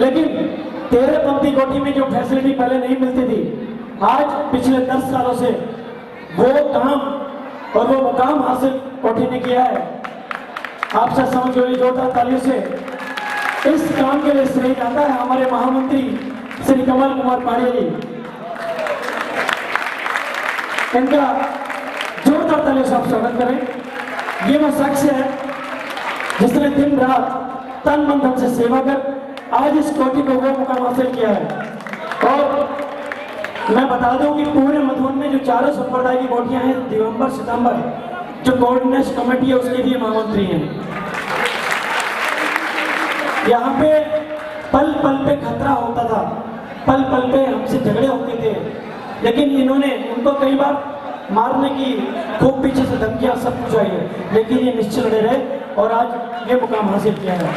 लेकिन 13 पंक्ति कोठी में जो फैसिलिटी पहले नहीं मिलती थी, आज पिछले 10 सालों से वो काम और वो मुकाम हासिल कोठी ने किया है। आप सब समझो, जोरदार तालियों से इस काम के लिए श्रेय जाता है हमारे महामंत्री श्री कमल कुमार पांडे जी। इनका जोरदार तालियों से आप स्वागत करें। ये वो शख्स है जिसने दिन रात तन मन धन से सेवा कर आज इस कोठी को वो मुकाम हासिल किया है। और मैं बता दूं कि पूरे मधुबन में जो चारों संप्रदाय की कोठियां हैं, दिगंबर सितंबर जो कोऑर्डिनेशन कमेटी है उसके भी महामंत्री हैं। यहाँ पे पल पल पे खतरा होता था, पल पल पे हमसे झगड़े होते थे, लेकिन इन्होंने उनको कई बार मारने की खूब पीछे से धमकियां सब कुछ आई है, लेकिन ये निश्चित लड़े रहे और आज ये मुकाम हासिल किया है।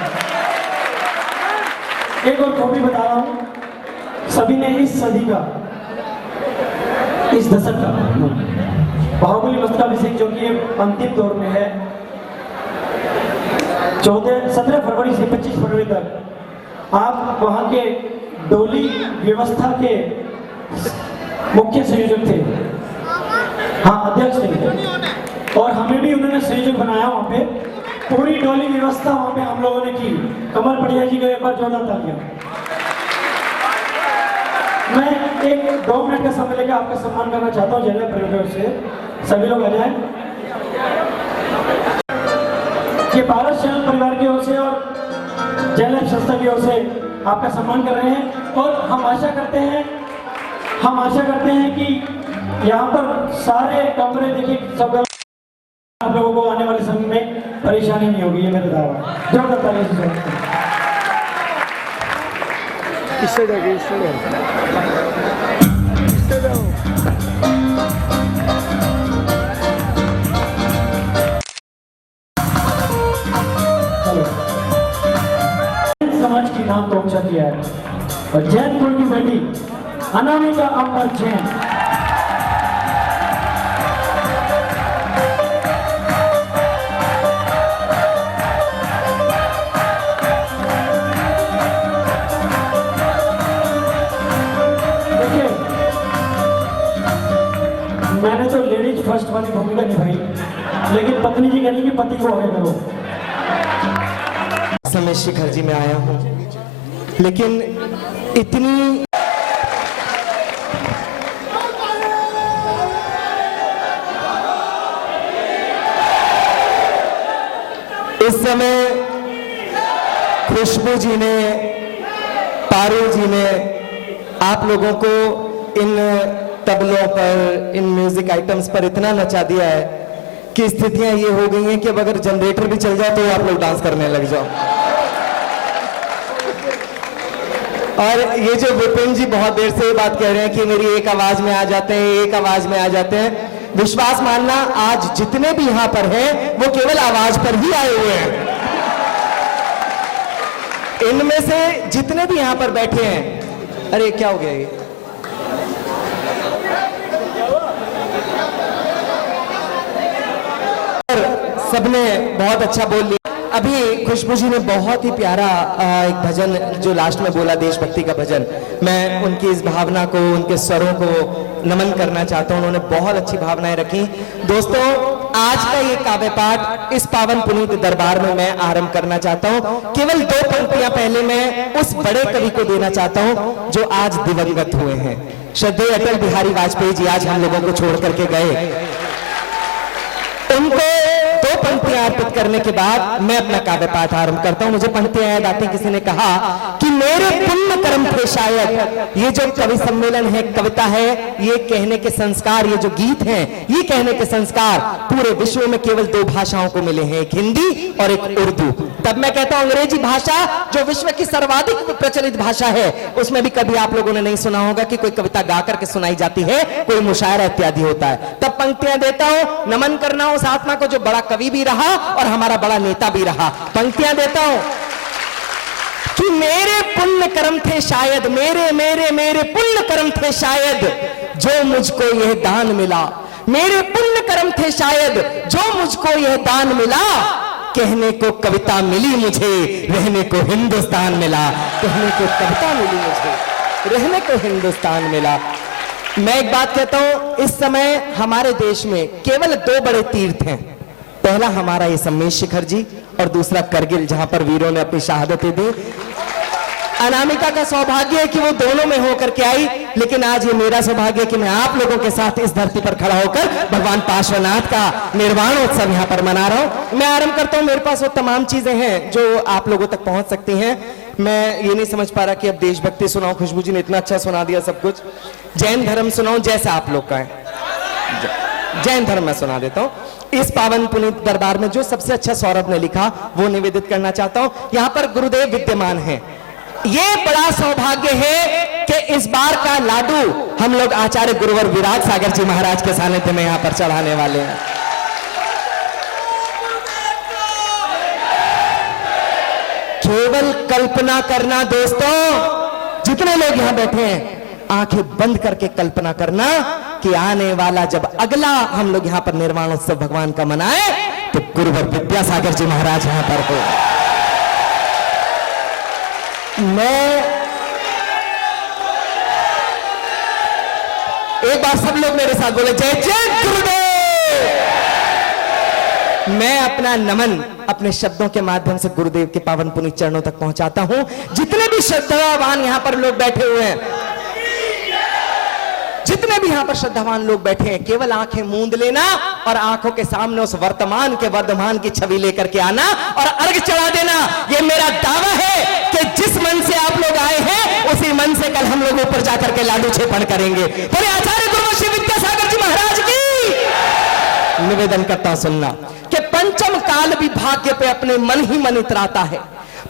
एक और खूबी बता रहा हूं, सभी ने इस सदी का, इस दशक का बाहुबली मस्तकाभिषेक जो कि अंतिम दौर में है, 17 फरवरी से 25 फरवरी तक आप वहां के डोली व्यवस्था के मुख्य संयोजक थे, हाँ अध्यक्ष थे, और हमें भी उन्होंने संयोजक बनाया। वहां पे पूरी डोली व्यवस्था वहां पे हम लोगों ने की। कमल पड़िया जी को एक बार जोरदार तालियां। मैं एक 2 मिनट का समय लेकर आपका सम्मान करना चाहता हूँ जनरल परिवार से, सभी लोग आ जाएं। ये भारत चैनल परिवार की ओर से और जनरल संस्था की ओर से आपका सम्मान कर रहे हैं। और हम आशा करते हैं कि यहाँ पर सारे कमरे देखिए सब, आप लोगों को आने वाले समय में परेशानी नहीं होगी, ये मेरा दावा है। जोरदार तालियों से स्वागत करें। इससे जाओ। समाज की नाम को ऊंचा किया है और जैन कुल की बेटी अनामिका अमर जैन मैंने तो लेडीज फर्स्ट वाली भूमिका निभाई, लेकिन पत्नी जी कहेंगी पति को आगे करो। समय शिखर जी में आया हूं, लेकिन इतनी इस समय खुशबू जी ने, पारुल जी ने आप लोगों को इन तबलों पर, इन म्यूजिक आइटम्स पर इतना नचा दिया है कि स्थितियां ये हो गई हैं कि अब अगर जनरेटर भी चल जाए तो आप लोग डांस करने लग जाओ। और ये जो विपिन जी बहुत देर से ये बात कह रहे हैं कि मेरी एक आवाज में आ जाते हैं, एक आवाज में आ जाते हैं, विश्वास मानना आज जितने भी यहां पर हैं वो केवल आवाज पर ही आए हुए हैं। इनमें से जितने भी यहां पर बैठे हैं, अरे क्या हो गया ये, सबने बहुत अच्छा बोल लिया। अभी खुशबू जी ने बहुत ही प्यारा एक भजन जो लास्ट में बोला, देशभक्ति का भजन, मैं उनकी इस भावना को, उनके स्वरों को नमन करना चाहता हूं। उन्होंने बहुत अच्छी भावनाएं रखी। दोस्तों, आज का ये काव्य पाठ इस पावन पुनीत दरबार में मैं आरंभ करना चाहता हूं। केवल 2 पंक्तियां पहले मैं उस बड़े कवि को देना चाहता हूं जो आज दिवंगत हुए हैं। श्रद्धेय अटल बिहारी वाजपेयी जी आज हम लोगों को छोड़ करके गए। उनको 2 पंक्तियां अर्पित करने के बाद मैं अपना काव्य पाठ आरंभ करता हूं। मुझे पंक्तियां याद आती, किसी ने कहा कि मेरे पुण्य कर्म थे शायद। ये जो कवि सम्मेलन है, कविता है, ये कहने के संस्कार, ये जो गीत हैं, ये कहने के संस्कार पूरे विश्व में केवल 2 भाषाओं को मिले हैं, एक हिंदी और एक उर्दू। तब मैं कहता हूं अंग्रेजी भाषा जो विश्व की सर्वाधिक प्रचलित भाषा है, उसमें भी कभी आप लोगों ने नहीं सुना होगा कि कोई कविता गा करके सुनाई जाती है, कोई मुशायरा इत्यादि होता है। तब पंक्तियां देता हूं, नमन करना उस आत्मा को जो बड़ा कवि भी रहा और हमारा बड़ा नेता भी रहा। पंक्तियां देता हूं कि मेरे पुण्य कर्म थे शायद, मेरे मेरे मेरे पुण्य कर्म थे शायद, जो मुझको यह दान मिला। मेरे पुण्य कर्म थे शायद, जो मुझको यह दान मिला। कहने को कविता मिली मुझे, रहने को हिंदुस्तान मिला। कहने को कविता मिली मुझे, रहने को हिंदुस्तान मिला। मैं एक बात कहता हूं, इस समय हमारे देश में केवल 2 बड़े तीर्थ हैं। पहला हमारा ये सम्मेश शिखर जी, और दूसरा करगिल, जहां पर वीरों ने अपनी शहादतें दी। अनामिका का सौभाग्य है कि वो दोनों में होकर के आई, लेकिन आज ये मेरा सौभाग्य है कि मैं आप लोगों के साथ इस धरती पर खड़ा होकर भगवान पार्श्वनाथ का निर्वाण उत्सव यहाँ पर मना रहा हूं। मैं आरंभ करता हूं। मेरे पास वो तमाम चीजें हैं जो आप लोगों तक पहुंच सकती हैं। मैं ये नहीं समझ पा रहा कि अब देशभक्ति सुनाऊं, खुशबू जी ने इतना अच्छा सुना दिया सब कुछ। जैन धर्म सुनाऊं, जैसा आप लोग का है जैन धर्म मैं सुना देता हूं। इस पावन पुनीत दरबार में जो सबसे अच्छा सौरभ ने लिखा वो निवेदित करना चाहता हूं। यहां पर गुरुदेव विद्यमान हैं। ये बड़ा सौभाग्य है कि इस बार का लाडू हम लोग आचार्य गुरुवर विराट सागर जी महाराज के सानिध्य में यहां पर चढ़ाने वाले हैं। केवल कल्पना करना दोस्तों, जितने लोग यहां बैठे हैं आंखें बंद करके कल्पना करना कि आने वाला जब अगला हम लोग यहां पर निर्वाण उत्सव भगवान का मनाए तो गुरुवर विद्यासागर जी महाराज यहां पर हो। मैं एक बार सब लोग मेरे साथ बोले जय जय गुरुदेव। मैं अपना नमन अपने शब्दों के माध्यम से गुरुदेव के पावन पुनीत चरणों तक पहुंचाता हूं। जितने भी श्रद्धावान यहां पर लोग बैठे हुए हैं, जितने भी यहां पर श्रद्धावान लोग बैठे हैं, केवल आंखें मूंद लेना और आंखों के सामने उस वर्तमान के वर्धमान की छवि लेकर के आना और अर्घ चढ़ा देना। यह मेरा दावा है कि जिस मन से आप लोग आए हैं उसी मन से कल हम लोग ऊपर जाकर के लाडू छेपण करेंगे। बोले आचार्य गुरु श्री विद्यासागर जी महाराज की। निवेदन करता हूं सुनना कि पंचम काल भी भाग्य पे अपने मन ही मन इतराता है।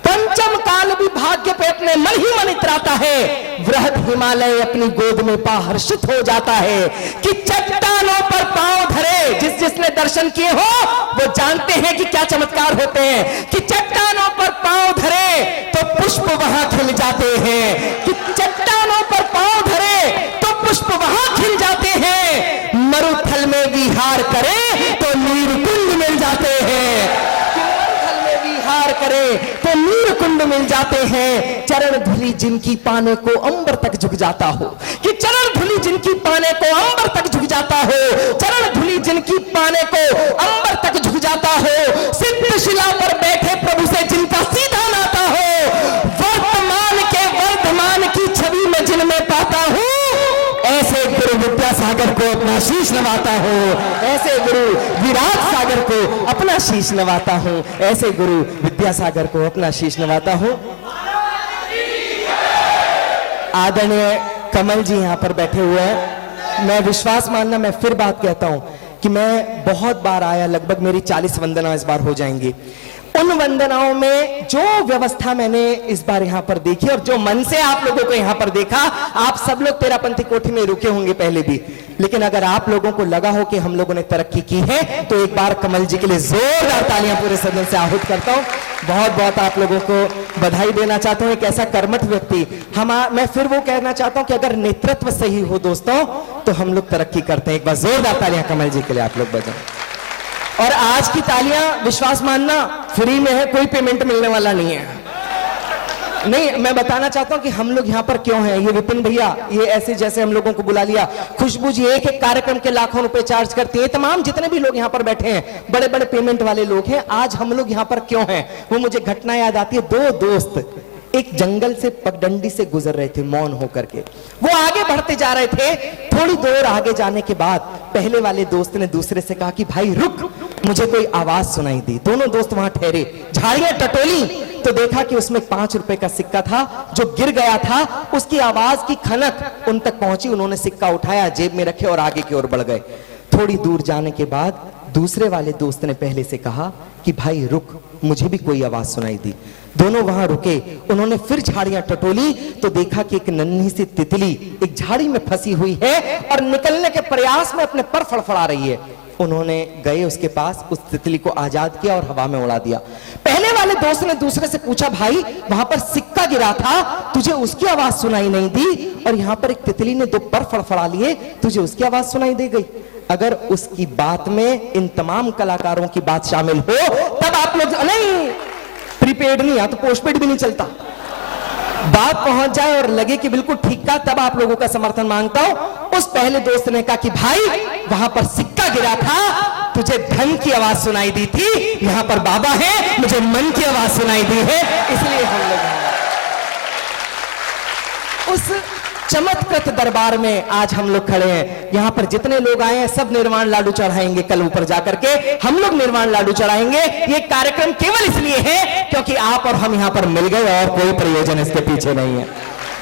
पंचम काल भी भाग्य पे अपने मन ही मन इतराता है। वृहद हिमालय अपनी गोद में पा हर्षित हो जाता है कि चट्टानों पर पांव धरे जिसने दर्शन किए हो वो जानते हैं कि क्या चमत्कार होते हैं। कि चट्टानों पर पांव धरे तो पुष्प वहां खिल जाते हैं। कि चट्टानों पर पांव धरे तो पुष्प वहां खिल जाते हैं। मरुथल में विहार करे तो नीरकुंड मिल जाते हैं। करे तो नीर कुंड मिल जाते हैं। चरण धुली जिनकी पाने को अंबर तक झुक जाता हो। कि चरण धुली जिनकी पाने को अंबर तक झुक जाता हो। चरण धुली जिनकी पाने को अंबर तक झुक जाता हो। सिद्ध शिला पर बैठे प्रभु से जिनका सीधा नाता हो। वर्तमान के वर्धमान की छवि में जिनमें पाता हूं, ऐसे गुरु विद्यासागर को अपना शीश नवाता हूं। ऐसे गुरु विराट सागर को अपना शीश नवाता हूं। ऐसे गुरु विद्यासागर को अपना शीश नवाता हूं। आदरणीय कमल जी यहां पर बैठे हुए हैं। मैं विश्वास मानना, मैं फिर बात कहता हूं कि मैं बहुत बार आया, लगभग मेरी 40 वंदना इस बार हो जाएंगी। उन वंदनाओं में जो व्यवस्था मैंने इस बार यहां पर देखी और जो मन से आप लोगों को यहां पर देखा, आप सब लोग तेरापंथी कोठी में रुके होंगे पहले भी, लेकिन अगर आप लोगों को लगा हो कि हम लोगों ने तरक्की की है तो एक बार कमल जी के लिए जोरदार तालियां पूरे सदन से आहूत करता हूं। बहुत बहुत आप लोगों को बधाई देना चाहता हूं। एक ऐसा कर्मठ व्यक्ति मैं फिर वो कहना चाहता हूं कि अगर नेतृत्व सही हो दोस्तों तो हम लोग तरक्की करते हैं। एक बार जोरदार तालियां कमल जी के लिए आप लोग बजाएं। और आज की तालियां विश्वास मानना फ्री में है, कोई पेमेंट मिलने वाला नहीं है। नहीं, मैं बताना चाहता हूं कि हम लोग यहां पर क्यों हैं। ये विपिन भैया, ये ऐसे जैसे हम लोगों को बुला लिया, खुशबू जी एक एक कार्यक्रम के लाखों रुपए चार्ज करती है। तमाम जितने भी लोग यहां पर बैठे हैं बड़े बड़े पेमेंट वाले लोग हैं। आज हम लोग यहां पर क्यों हैं, वो मुझे घटना याद आती है। 2 दोस्त एक जंगल से पगडंडी से गुजर रहे थे मौन होकर के। वो आगे बढ़ते जा रहे थे। थोड़ी दूर आगे जाने के बाद पहले वाले दोस्त ने दूसरे से कहा कि भाई रुक, मुझे कोई आवाज सुनाई दी। दोनों दोस्त वहां ठहरे, झाड़ियां टटोली तो देखा कि उसमें 5 रुपए का सिक्का था जो गिर गया था। उसकी आवाज की खनक उन तक पहुंची। उन्होंने सिक्का उठाया, जेब में रखे और आगे की ओर बढ़ गए। थोड़ी दूर जाने के बाद दूसरे वाले दोस्त ने पहले से कहा कि भाई रुक, मुझे भी कोई आवाज सुनाई दी। दोनों वहां रुके। उन्होंने फिर झाड़ियां टटोली तो देखा कि एक नन्ही सी तितली एक झाड़ी में फंसी हुई है और निकलने के प्रयास में अपने पर फड़फड़ा रही है। उन्होंने गए उसके पास, उस तितली को आजाद किया और हवा में उड़ा दिया। पहले वाले दोस्त ने दूसरे से पूछा, भाई वहां पर सिक्का गिरा था, तुझे उसकी आवाज सुनाई नहीं दी, और यहां पर एक तितली ने 2 पर फड़फड़ा लिए, तुझे उसकी आवाज सुनाई दे गई। अगर उसकी बात में इन तमाम कलाकारों की बात शामिल हो तब आप लोग नहीं, प्रीपेड नहीं, या तो पोस्टपेड भी नहीं चलता, बात पहुंच जाए और लगे कि बिल्कुल ठीक था, तब आप लोगों का समर्थन मांगता हूं। उस पहले दोस्त ने कहा कि भाई वहां पर सिक्का गिरा था, तुझे धन की आवाज सुनाई दी थी, यहां पर बाबा है, मुझे मन की आवाज सुनाई दी है, इसलिए हम लोग उस चमत्कृत दरबार में आज हम लोग खड़े हैं। यहां पर जितने लोग आए हैं सब निर्वाण लाडू चढ़ाएंगे, कल ऊपर जाकर के हम लोग निर्वाण लाडू चढ़ाएंगे। ये कार्यक्रम केवल इसलिए है क्योंकि आप और हम यहां पर मिल गए और कोई प्रयोजन इसके पीछे नहीं है।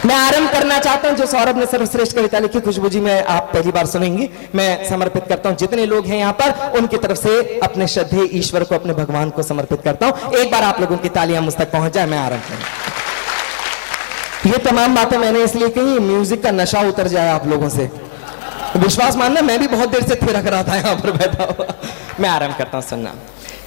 मैं आरंभ करना चाहता हूं जो सौरभ ने सर्वश्रेष्ठ कविता लिखी, खुशबू जी में आप पहली बार सुनेंगी, मैं समर्पित करता हूं। जितने लोग हैं यहां पर उनकी तरफ से अपने श्रद्धेय ईश्वर को, अपने भगवान को समर्पित करता हूं। एक बार आप लोगों की तालियां मुझ तक पहुंच जाए, मैं आरंभ करूं। ये तमाम बातें मैंने इसलिए कही, म्यूजिक का नशा उतर जाए आप लोगों से। विश्वास मानना, मैं भी बहुत देर से थिरक रहा था यहां पर बैठा हुआ। मैं आरंभ करता हूं, सुनना।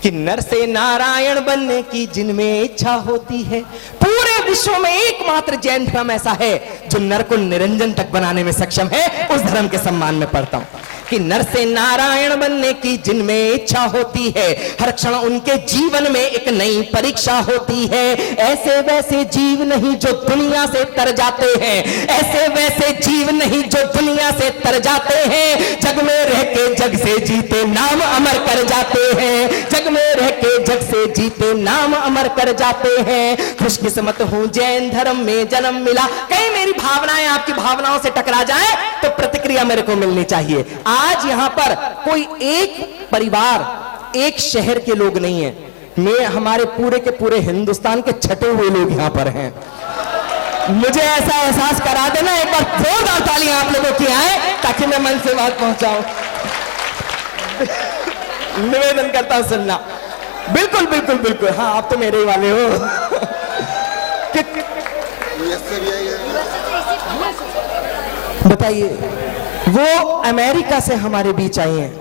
कि नर से नारायण बनने की जिनमें इच्छा होती है, पूरे विश्व में एकमात्र जैन धर्म ऐसा है जो नर को निरंजन तक बनाने में सक्षम है, उस धर्म के सम्मान में पढ़ता हूं। कि नर से नारायण बनने की जिनमें इच्छा होती है, हर क्षण उनके जीवन में एक नई परीक्षा होती है। ऐसे वैसे जीव नहीं जो दुनिया से तर जाते हैं, ऐसे वैसे जीव नहीं जो दुनिया से तर जाते हैं, जग में रह के जग से जीते नाम अमर कर जाते हैं, जग में रह के जग से जीते नाम अमर कर जाते हैं। खुशकिस्मत हूं जैन धर्म में जन्म मिला। कहीं मेरी भावनाएं आपकी भावनाओं से टकरा जाए तो प्रतिक्रिया मेरे को मिलनी चाहिए। आज यहां पर कोई एक परिवार, एक शहर के लोग नहीं है, मैं हमारे पूरे के पूरे हिंदुस्तान के छटे हुए लोग यहां पर हैं। मुझे ऐसा एहसास करा देना, एक बार जोरदार तालियां आप लोगों की आए ताकि मैं मन से बात पहुंचाऊं। निवेदन करता हूं सुनना। बिल्कुल बिल्कुल बिल्कुल, हाँ आप तो मेरे ही वाले हो। बताइए, वो अमेरिका से हमारे बीच आई हैं।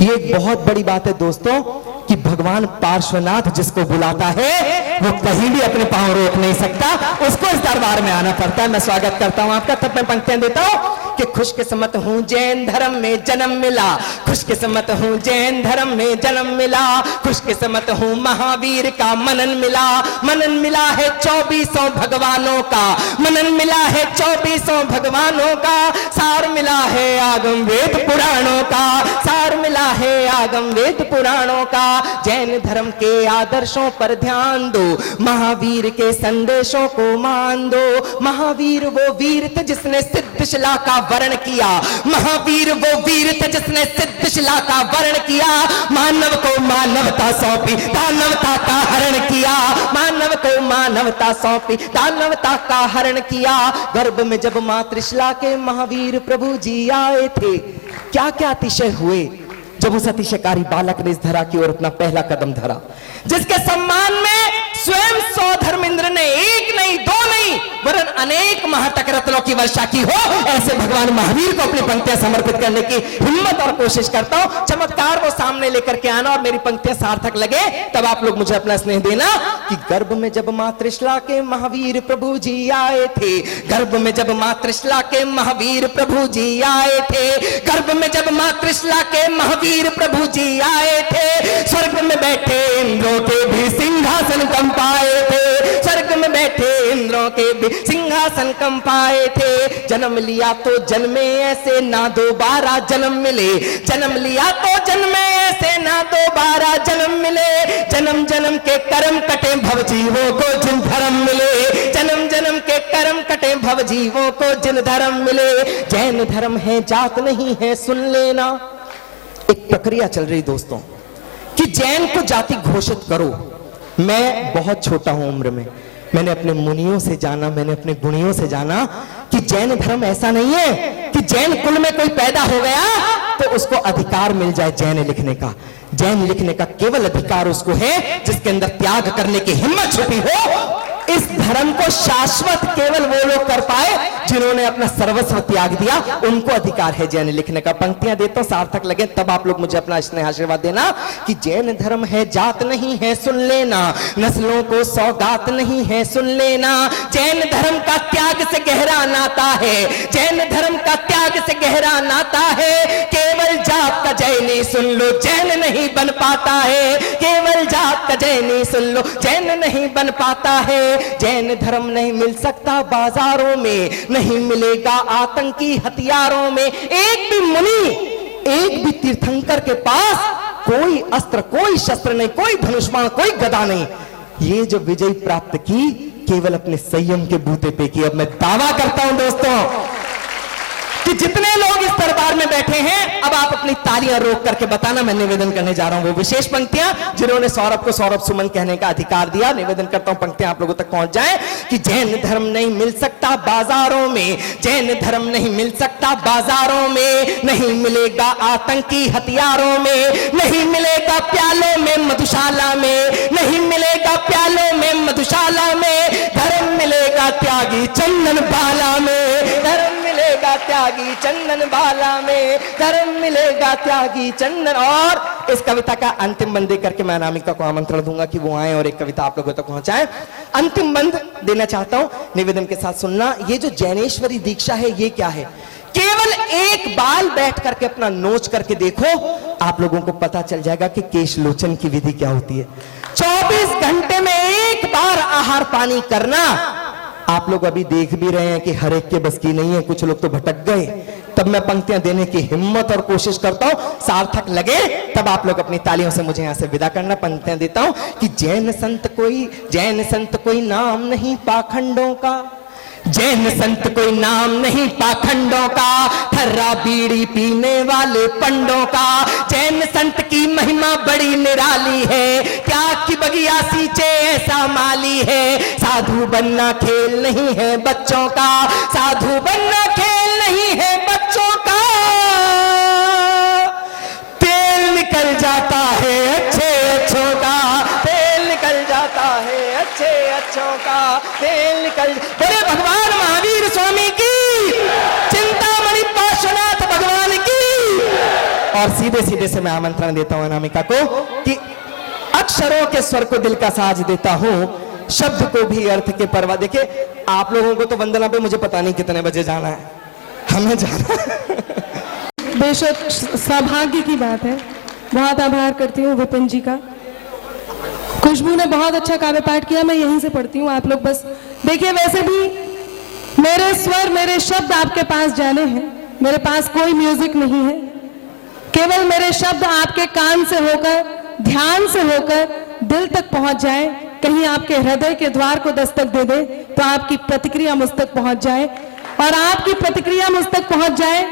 ये एक बहुत बड़ी बात है दोस्तों कि भगवान पार्श्वनाथ जिसको बुलाता है वो कहीं भी अपने पांव रोक नहीं सकता, उसको इस दरबार में आना पड़ता है। मैं स्वागत करता हूं आपका, तब मैं पंक्तियां देता हूं कि खुशकिस्मत हूं जैन धर्म में जन्म मिला, खुशकिस्मत हूं जैन धर्म में जन्म मिला, खुशकिस्मत हूं महावीर का मनन मिला। मनन मिला है 2400 भगवानों का, मनन मिला है 2400 भगवानों का, सार मिला है आगम वेद पुराणों का, सार मिला है आगम वेद पुराणों का। जैन धर्म के आदर्शों पर ध्यान दो, महावीर के संदेशों को मान दो। महावीर वो वीर थे जिसने सिद्धशिला का वर्ण किया, महावीर वो वीर थे जिसने सिद्धशिला का वर्ण किया। मानव को मानवता सौंपी, दानवता का हरण किया, मानव को मानवता सौंपी, दानवता का हरण किया। गर्भ में जब मां त्रिशला के महावीर प्रभु जी आए थे, क्या क्या अतिशय हुए जब उस अतिशयकारी बालक ने इस धरा की ओर अपना पहला कदम धरा, जिसके सम्मान में स्वयं सौधर्मेंद्र ने एक नहीं दो नहीं वरन अनेक महातक रत्नों की वर्षा की हो। ऐसे भगवान महावीर को अपनी पंक्तियां समर्पित करने की हिम्मत और कोशिश करता हूं। चमत्कार वो सामने लेकर के आना और मेरी पंक्तियां सार्थक लगे तब आप लोग मुझे अपना स्नेह देना। कि गर्भ में जब मां त्रिशला के महावीर प्रभु जी आए थे, गर्भ में जब मां त्रिशला के महावीर प्रभु जी आए थे, गर्भ में जब मां त्रिशला के महावीर प्रभु जी आए थे, स्वर्ग में बैठे इंद्रों के भी सिंहासन कंपाए थे, स्वर्ग में बैठे इंद्रों के भी सिंहासन कंपाए थे। जन्म लिया तो जन्मे ऐसे ना दोबारा जन्म मिले, जन्म लिया तो जन्मे ऐसे ना दोबारा जन्म मिले। जन्म जन्म के कर्म कटे भव जीवों को जिन धर्म मिले, जन्म जन्म के कर्म कटे भव जीवों को जिन धर्म मिले। जैन धर्म है जात नहीं है, सुन लेना। एक प्रक्रिया चल रही दोस्तों कि जैन को जाति घोषित करो। मैं बहुत छोटा हूं उम्र में, मैंने अपने मुनियों से जाना, मैंने अपने गुणियों से जाना कि जैन धर्म ऐसा नहीं है कि जैन कुल में कोई पैदा हो गया तो उसको अधिकार मिल जाए जैन लिखने का। जैन लिखने का केवल अधिकार उसको है जिसके अंदर त्याग करने की हिम्मत छुपी हो। इस धर्म को शाश्वत केवल वो लोग कर पाए जिन्होंने अपना सर्वस्व त्याग दिया, उनको अधिकार है जैन लिखने का। पंक्तियां देता हूं, सार्थक लगे तब आप लोग मुझे अपना स्नेह आशीर्वाद देना कि जैन धर्म है जात नहीं है सुन लेना, नस्लों को सौगात नहीं है सुन लेना, जैन धर्म का त्याग से गहरा नाता है, जैन धर्म का त्याग से गहरा नाता है, केवल जात का जैनी सुन लो जैन नहीं बन पाता है, केवल जात का जैनी सुन लो जैन नहीं बन पाता है, जैन धर्म नहीं मिल सकता बाजारों में, नहीं मिलेगा आतंकी हथियारों में, एक भी मुनि एक भी तीर्थंकर के पास कोई अस्त्र कोई शस्त्र नहीं, कोई धनुष्बाण कोई गदा नहीं, ये जो विजय प्राप्त की केवल अपने संयम के बूते पे की। अब मैं दावा करता हूं दोस्तों कि जितने लोग इस दरबार में बैठे हैं, अब आप अपनी तालियां रोक करके बताना, मैं निवेदन करने जा रहा हूं वो विशेष पंक्तियां जिन्होंने सौरभ को सौरभ सुमन कहने का अधिकार दिया। निवेदन करता हूं पंक्तियां आप लोगों तक पहुंच जाए कि जैन धर्म नहीं मिल सकता बाजारों में, जैन धर्म नहीं मिल सकता बाजारों में, नहीं मिलेगा आतंकी हथियारों में, नहीं मिलेगा प्यालों में मधुशाला में, नहीं मिलेगा प्यालों में मधुशाला में, धर्म मिलेगा त्यागी चंदन बाला में, धर्म मिलेगा त्यागी चंदन बाला में, धर्म मिलेगा त्यागी चंदन। और इस कविता का अंतिम बंद दे करके मैं अनामिका को आमंत्रण दूंगा कि वो आए और एक कविता आप लोगों तक पहुंचाएं। अंतिम बंद देना चाहता हूं, निवेदन के साथ सुनना। ये जो जैनेश्वरी दीक्षा है ये क्या है? केवल एक बाल बैठ करके अपना नोच करके देखो, आप लोगों को पता चल जाएगा कि केश लोचन की विधि क्या होती है। 24 घंटे में एक बार आहार पानी करना। आप लोग अभी देख भी रहे हैं कि हर एक के बस की नहीं है, कुछ लोग तो भटक गए। तब मैं पंक्तियां देने की हिम्मत और कोशिश करता हूं, सार्थक लगे तब आप लोग अपनी तालियों से मुझे यहां से विदा करना। पंक्तियां देता हूं कि जैन संत कोई नाम नहीं पाखंडों का, जैन संत कोई नाम नहीं पाखंडों का, थर्रा बीड़ी पीने वाले पंडों का, जैन संत की महिमा बड़ी निराली है, त्याग की बगिया सींचे ऐसा माली है, साधु बनना खेल नहीं है बच्चों का, साधु बनना खेल नहीं है बच्चों का, तेल निकल जाता है अच्छे अच्छों का, तेल निकल जाता है अच्छे अच्छों का, तेल निकल। बोले भगवान महावीर स्वामी की, चिंतामणि पार्श्वनाथ भगवान की। और सीधे सीधे से मैं आमंत्रण देता हूं अनामिका को कि अक्षरों के स्वर को दिल का साज देता हूं, शब्द को भी अर्थ के परवाह। देखिए आप लोगों को तो वंदना पे मुझे पता नहीं कितने बजे जाना है, हमें जाना है। बेशक सौभाग्य की बात है। बहुत आभार करती हूँ विपिन जी का। खुशबू ने बहुत अच्छा काव्य पाठ किया, मैं यहीं से पढ़ती हूँ, आप लोग बस देखिए। वैसे भी मेरे स्वर मेरे शब्द आपके पास जाने हैं, मेरे पास कोई म्यूजिक नहीं है, केवल मेरे शब्द आपके कान से होकर ध्यान से होकर दिल तक पहुंच जाए, कहीं आपके हृदय के द्वार को दस्तक दे दे तो आपकी प्रतिक्रिया मुझ तक पहुंच जाए, और आपकी प्रतिक्रिया मुझ तक पहुंच जाए,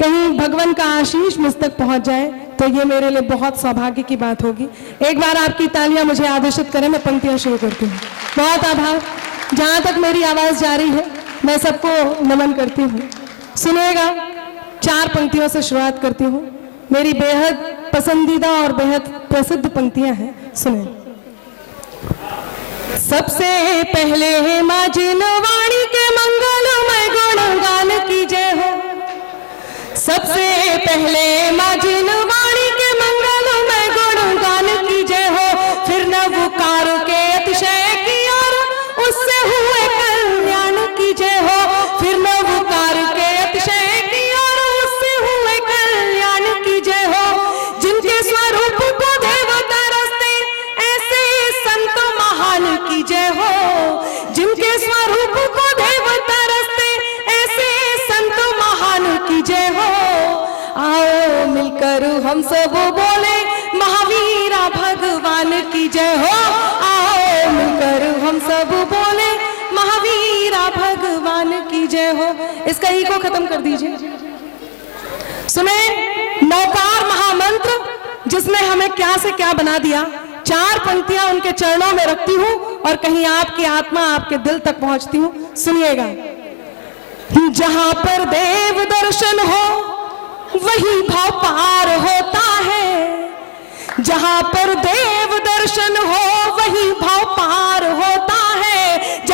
कहीं भगवान का आशीष मुझ तक पहुंच जाए, तो ये मेरे लिए बहुत सौभाग्य की बात होगी। एक बार आपकी तालियां मुझे आदेशित करें, मैं पंक्तियां शुरू करती हूँ। बहुत आभार। जहां तक मेरी आवाज जा रही है मैं सबको नमन करती हूँ। सुनिएगा, 4 पंक्तियों से शुरुआत करती हूँ। मेरी बेहद पसंदीदा और बेहद प्रसिद्ध पंक्तियां हैं, सुने। सबसे पहले माँ जिनवाणी के मंगलमय गुणगान की जय हो, सबसे पहले माँ जिनवाणी के मंगलमय गुणगान की जय हो, फिर नवकार के अतिशय की और उससे हुए कल्याण की जय हो, फिर नवकार के अतिशय की और उससे हुए कल्याण की जय हो, जिनके स्वरूप को देवता रचते ऐसे संत महान की जय हो, जिनके स्वरूप को देवता रचते ऐसे संत महान की जय हो। आओ मिलकर हम सब बोले महावीरा भगवान की जय हो, आओ मिलकर हम सब बोले महावीरा भगवान की जय हो। इसका ई को खत्म कर दीजिए। सुने, नौकार महामंत्र जिसने हमें क्या से क्या बना दिया, 4 पंक्तियां उनके चरणों में रखती हूं और कहीं आपकी आत्मा आपके दिल तक पहुंचती हूं। सुनिएगा। जहां पर देव दर्शन हो वही भाव पार होता है, जहां पर देव दर्शन हो वही भाव पार होता है,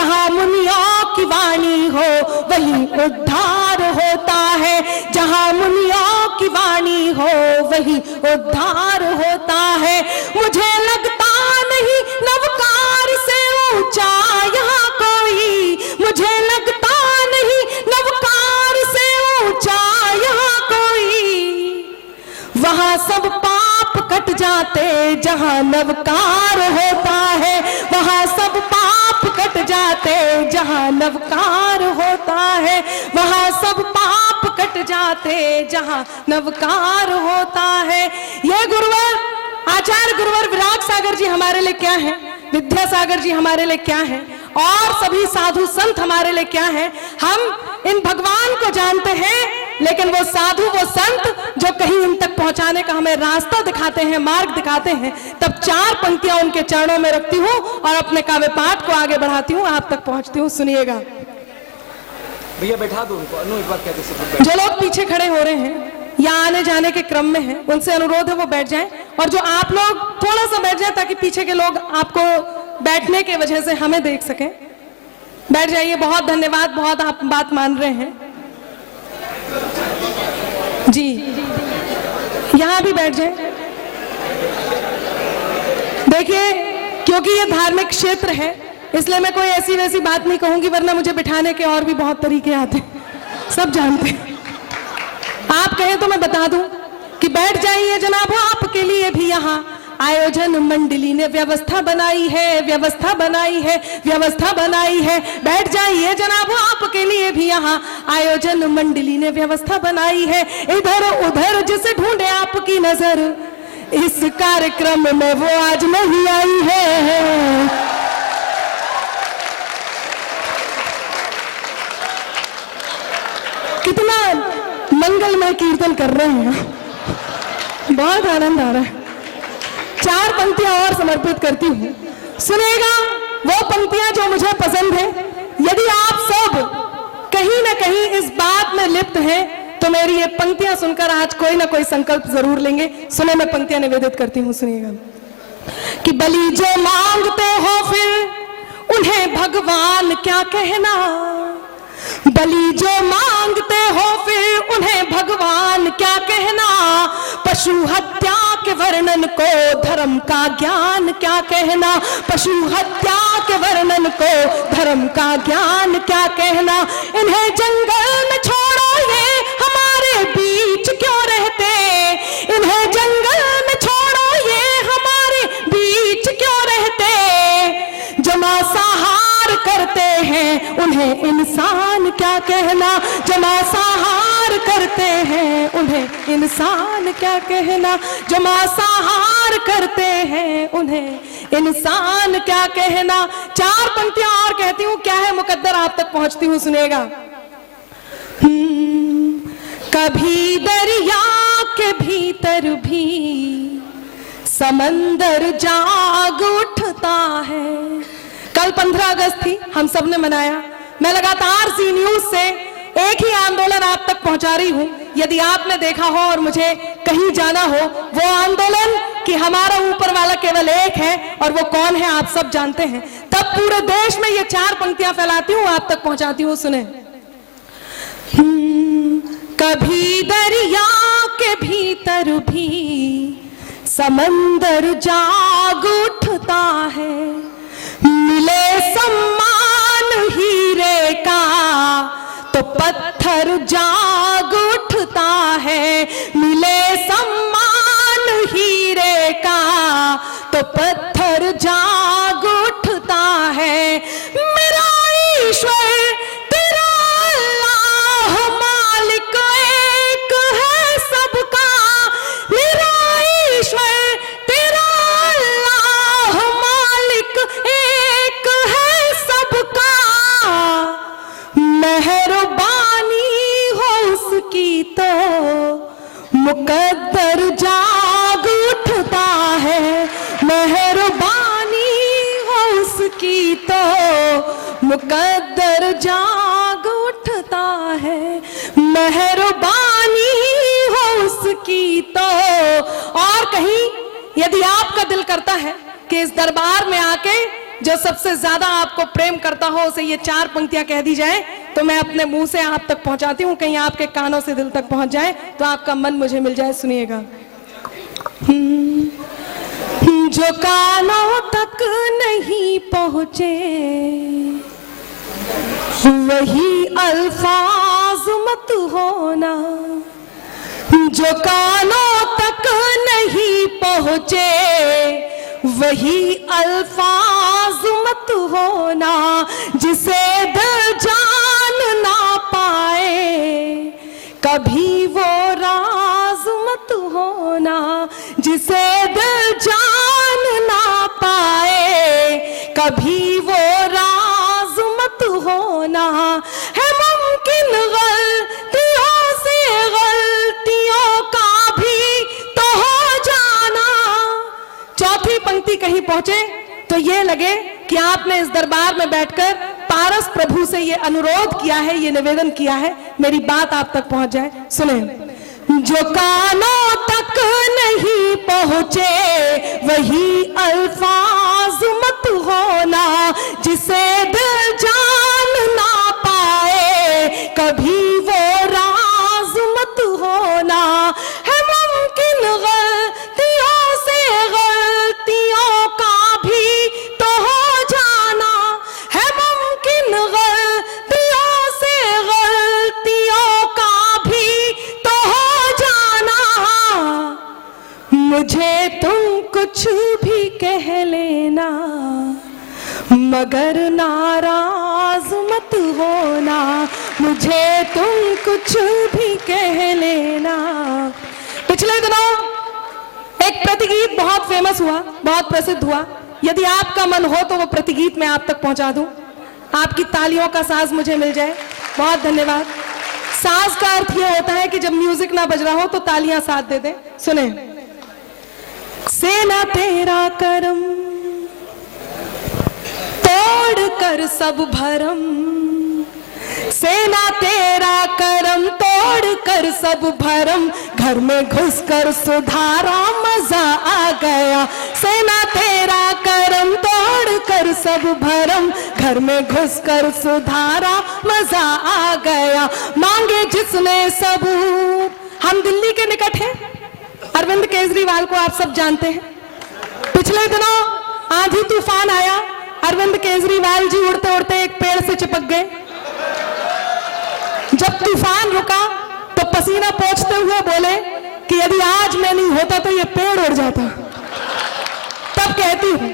उद्धार होता है। जहां मुनियों की वाणी हो वही उद्धार होता है। मुझे लगता नहीं नवकार से ऊंचा यहाँ कोई, मुझे लगता नहीं नवकार से ऊंचा यहाँ कोई। वहां सब पाप कट जाते जहां नवकार होता है। वहां सब पाप कट जाते जहां नवकार होता है। वहां सब पाप कट जाते जहां नवकार होता है। ये गुरुवर आचार्य गुरुवर विराट सागर जी हमारे लिए क्या है, विद्यासागर जी हमारे लिए क्या है, और सभी साधु संत हमारे लिए क्या है। हम इन भगवान को जानते हैं, लेकिन वो साधु वो संत जो कहीं इन तक पहुंचाने का हमें रास्ता दिखाते हैं, मार्ग दिखाते हैं, तब चार पंक्तियां उनके चरणों में रखती हूं और अपने काव्य पाठ को आगे बढ़ाती हूं, आप तक पहुंचती हूं। सुनिएगा भैया, बैठा दो उनको। एक बार कहते जो लोग पीछे खड़े हो रहे हैं या आने जाने के क्रम में हैं, उनसे अनुरोध है वो बैठ जाएं, और जो आप लोग थोड़ा सा बैठ जाएं ताकि पीछे के लोग आपको बैठने के वजह से हमें देख सकें। बैठ जाइए। बहुत धन्यवाद, बहुत आप बात मान रहे हैं जी। यहां भी बैठ जाएं। देखिए, क्योंकि ये धार्मिक क्षेत्र है इसलिए मैं कोई ऐसी वैसी बात नहीं कहूंगी, वरना मुझे बिठाने के और भी बहुत तरीके आते हैं, सब जानते हैं। आप कहें तो मैं बता दूं कि बैठ जाइए जनाब, आपके लिए भी यहाँ आयोजन मंडली ने व्यवस्था बनाई है, व्यवस्था बनाई है, व्यवस्था बनाई है। बैठ जाइए जनाब, आपके लिए भी यहाँ आयोजन मंडली ने व्यवस्था बनाई है। इधर उधर जिसे ढूंढे आपकी नजर, इस कार्यक्रम में वो आज नहीं आई है। कितना मंगलमय कीर्तन कर रहे हैं, बहुत आनंद आ रहा है। चार पंक्तियां और समर्पित करती हूं, सुनेगा। वो पंक्तियां जो मुझे पसंद है। यदि आप सब कहीं ना कहीं इस बात में लिप्त हैं तो मेरी ये पंक्तियां सुनकर आज कोई ना कोई संकल्प जरूर लेंगे। सुने, मैं पंक्तियां निवेदित करती हूं, सुनिएगा। कि बलि जो मांगते हो फिर उन्हें भगवान क्या कहना, बलि जो मांगते हो फिर उन्हें भगवान क्या कहना। पशु हत्या के वर्णन को धर्म का ज्ञान क्या कहना, पशु हत्या के वर्णन को धर्म का ज्ञान क्या कहना। इन्हें जंगल में छोड़ो, ये हमारे बीच क्यों रहते, इन्हें जंगल में छोड़ो, ये हमारे बीच क्यों रहते। जो मांसाहार करते हैं उन्हें इंसान क्या कहना, जो मांसाहार करते हैं उन्हें इंसान क्या कहना, जो मांसाहार करते हैं उन्हें इंसान क्या कहना। चार पंक्तियां और कहती हूं, क्या है मुकद्दर, आप तक पहुंचती हूं, सुनेगा। कभी दरिया के भीतर भी समंदर जाग उठता है। कल 15 अगस्त थी, हम सब ने मनाया। मैं लगातार जी न्यूज से एक ही आंदोलन आप तक पहुंचा रही हूं। यदि आपने देखा हो और मुझे कहीं जाना हो, वो आंदोलन कि हमारा ऊपर वाला केवल एक है, और वो कौन है आप सब जानते हैं, तब पूरे देश में ये चार पंक्तियां फैलाती हूं, आप तक पहुंचाती हूं, सुने। कभी दरिया के भीतर भी समंदर जाग उठता है, मिले सम्मान हीरे का तो पत्थर जाग उठता है, मिले सम्मान हीरे का तो पत्थर जाग उठता है। मेरा ईश्वर तेरा अल्लाह मालिक एक है सबका, मेरा ईश्वर तेरा अल्लाह मालिक एक है सबका। मेहरबानी हो उसकी तो मुकद्दर जाग उठता है, मेहरबानी हो उसकी तो मुकद्दर जाग उठता है, मेहरबानी हो उसकी तो। और कहीं यदि आपका दिल करता है कि इस दरबार में आके जो सबसे ज्यादा आपको प्रेम करता हो उसे ये चार पंक्तियां कह दी जाए, तो मैं अपने मुंह से आप तक पहुंचाती हूँ, कहीं आपके कानों से दिल तक पहुंच जाए तो आपका मन मुझे मिल जाए। सुनिएगा। जो कानों तक नहीं पहुंचे वही अल्फाज मत होना, जो कानों तक नहीं पहुंचे वही अल्फाज मत होना, जिसे दिल जान ना पाए कभी वो राज मत होना, जिसे दिल जान ना पाए कभी वो राज मत होना। है मुमकिन गलतियों से गलतियों का भी तो हो जाना। चौथी पंक्ति कहीं पहुंचे तो ये लगे कि आपने इस दरबार में बैठकर पारस प्रभु से ये अनुरोध किया है, ये निवेदन किया है, मेरी बात आप तक पहुंच जाए। सुने। जो कानों तक नहीं पहुंचे वही अल्फाज मत होना, जिसे दिल जान ना पाए कभी वो राज मत होना। है मुमकिन गलतियों से गलतियों का भी तो हो जाना, है मुमकिन गलतियों से गलतियों का भी तो हो जाना। मुझे तुम कुछ भी कह लेना मगर नाराज मत होना, मुझे तुम कुछ भी कह लेना। पिछले दिनों एक प्रतिगीत बहुत फेमस हुआ, बहुत प्रसिद्ध हुआ। यदि आपका मन हो तो वो प्रतिगीत मैं आप तक पहुंचा दूं, आपकी तालियों का साज मुझे मिल जाए। बहुत धन्यवाद। साज का अर्थ ये होता है कि जब म्यूजिक ना बज रहा हो तो तालियां साथ दे दे। सुने। सेना तेरा करम तोड़ कर सब भरम, सेना तेरा करम तोड़ कर सब भरम, घर में घुस कर सुधारा मजा आ गया। सेना तेरा करम तोड़ कर सब भरम, घर में घुस कर सुधारा मजा आ गया। मांगे जिसने सबूत। हम दिल्ली के निकट हैं, अरविंद केजरीवाल को आप सब जानते हैं। पिछले दिनों आंधी तूफान आया, अरविंद केजरीवाल जी उड़ते उड़ते एक पेड़ से चिपक गए। जब तूफान रुका तो पसीना पोंछते हुए बोले कि यदि आज मैं नहीं होता तो ये पेड़ उड़ जाता। तब कहती हूं,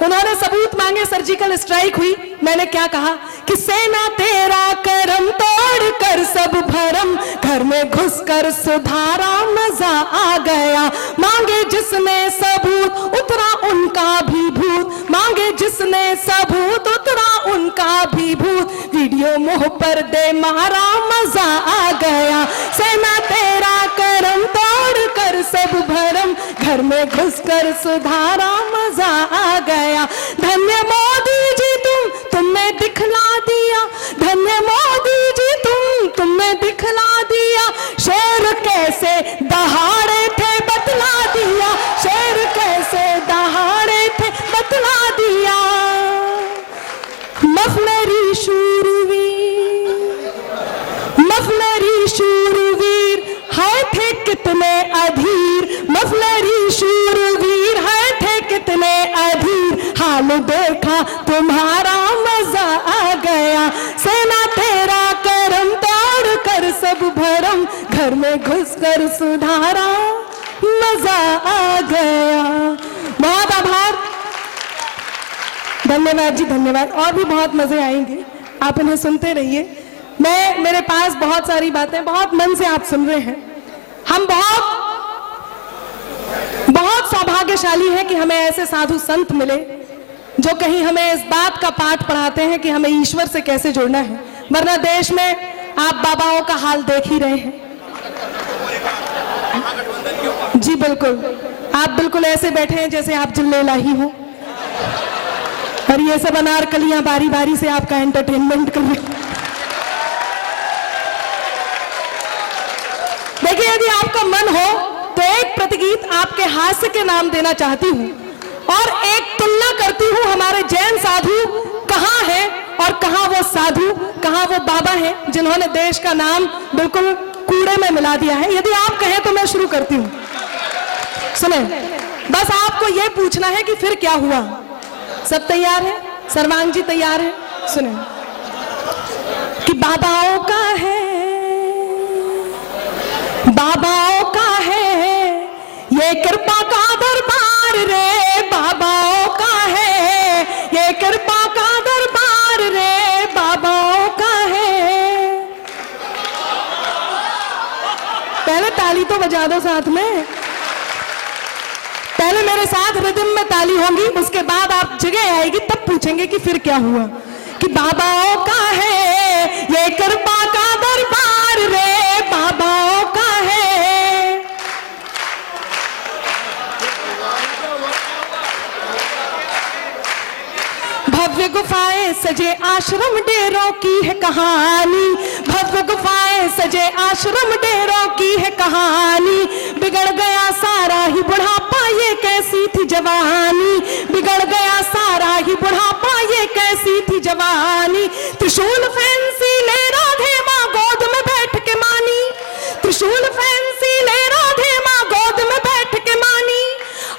उन्होंने सबूत मांगे, सर्जिकल स्ट्राइक हुई। मैंने क्या कहा कि सेना तेरा करम तोड़ कर सब भरम, घर में घुस कर सुधारा मजा आ गया। मांगे जिसने सबूत उतरा उनका भी भूत, मांगे जिसने सबूत उतरा उनका भी भूत, वीडियो मुंह पर दे मारा मजा आ गया। सेना तेरा करम तोड़ कर सब भरम, घर में घुस कर सुधारा मजा आ गया। धन्य मोदी जी तुमने दिखला दिया, धन्य मोदी जी तुमने दिखला दिया। शेर कैसे दहाड़े थे बतला दिया, शेर कैसे दहाड़े थे बतला दिया। मफलरी शूरवीर, मफलरी शूरवीर है थे कितने अधीर, मफलरी शूरवीर है थे कितने अधीर। हाल देखा तुम्हारा मजा आ गया। सेना तेरा करम तोड़ कर सब भरम, घर में घुस कर सुधारा मजा आ गया। बहुत आभार, धन्यवाद जी, धन्यवाद। और भी बहुत मजे आएंगे, आप इन्हें सुनते रहिए। मेरे पास बहुत सारी बातें, बहुत मन से आप सुन रहे हैं। हम बहुत सौभाग्यशाली हैं कि हमें ऐसे साधु संत मिले जो कहीं हमें इस बात का पाठ पढ़ाते हैं कि हमें ईश्वर से कैसे जुड़ना है। वरना देश में आप बाबाओं का हाल देख ही रहे हैं। जी बिल्कुल, आप बिल्कुल ऐसे बैठे हैं जैसे आप जिले लाही हो, और ये सब अनारकलियां बारी बारी से आपका एंटरटेनमेंट कर रही। देखिए, यदि आपका मन हो तो एक प्रतिगीत आपके हास्य के नाम देना चाहती हूँ और एक तुलना करती हूँ हमारे जैन साधु कहाँ है और कहाँ वो साधु, कहाँ वो बाबा। बाबा हैं जिन्होंने देश का नाम बिल्कुल कूड़े में मिला दिया है। यदि आप कहें तो मैं शुरू करती हूँ। सुने, बस आपको यह पूछना है कि फिर क्या हुआ। सब तैयार है? सर्वांग जी तैयार है? सुने कि बाबाओं का है, बाबाओं का है ये कृपा का दरबार रे, बाबाओं का है ये कृपा का दरबार रे, बाबाओं का है। पहले ताली तो बजा दो साथ में, पहले मेरे साथ रिदम में ताली होगी, उसके बाद आप जगह आएगी तब पूछेंगे कि फिर क्या हुआ। कि बाबाओं का है ये कृपा का दरबार रे, बाबाओं का है। भव्य गुफाएं सजे आश्रम डेरों की है कहानी, भव्य गुफाएं सजे आश्रम डेरों की है कहानी। बिगड़ गया सारा ही बुढ़ापा ये कैसी थी जवानी, बिगड़ गया सारा ही बुढ़ापा ये कैसी थी जवानी। त्रिशूल फैंसी ले राधे माँ गोद में बैठ के मानी, त्रिशूल फैंसी ले राधे माँ गोद में बैठ के मानी।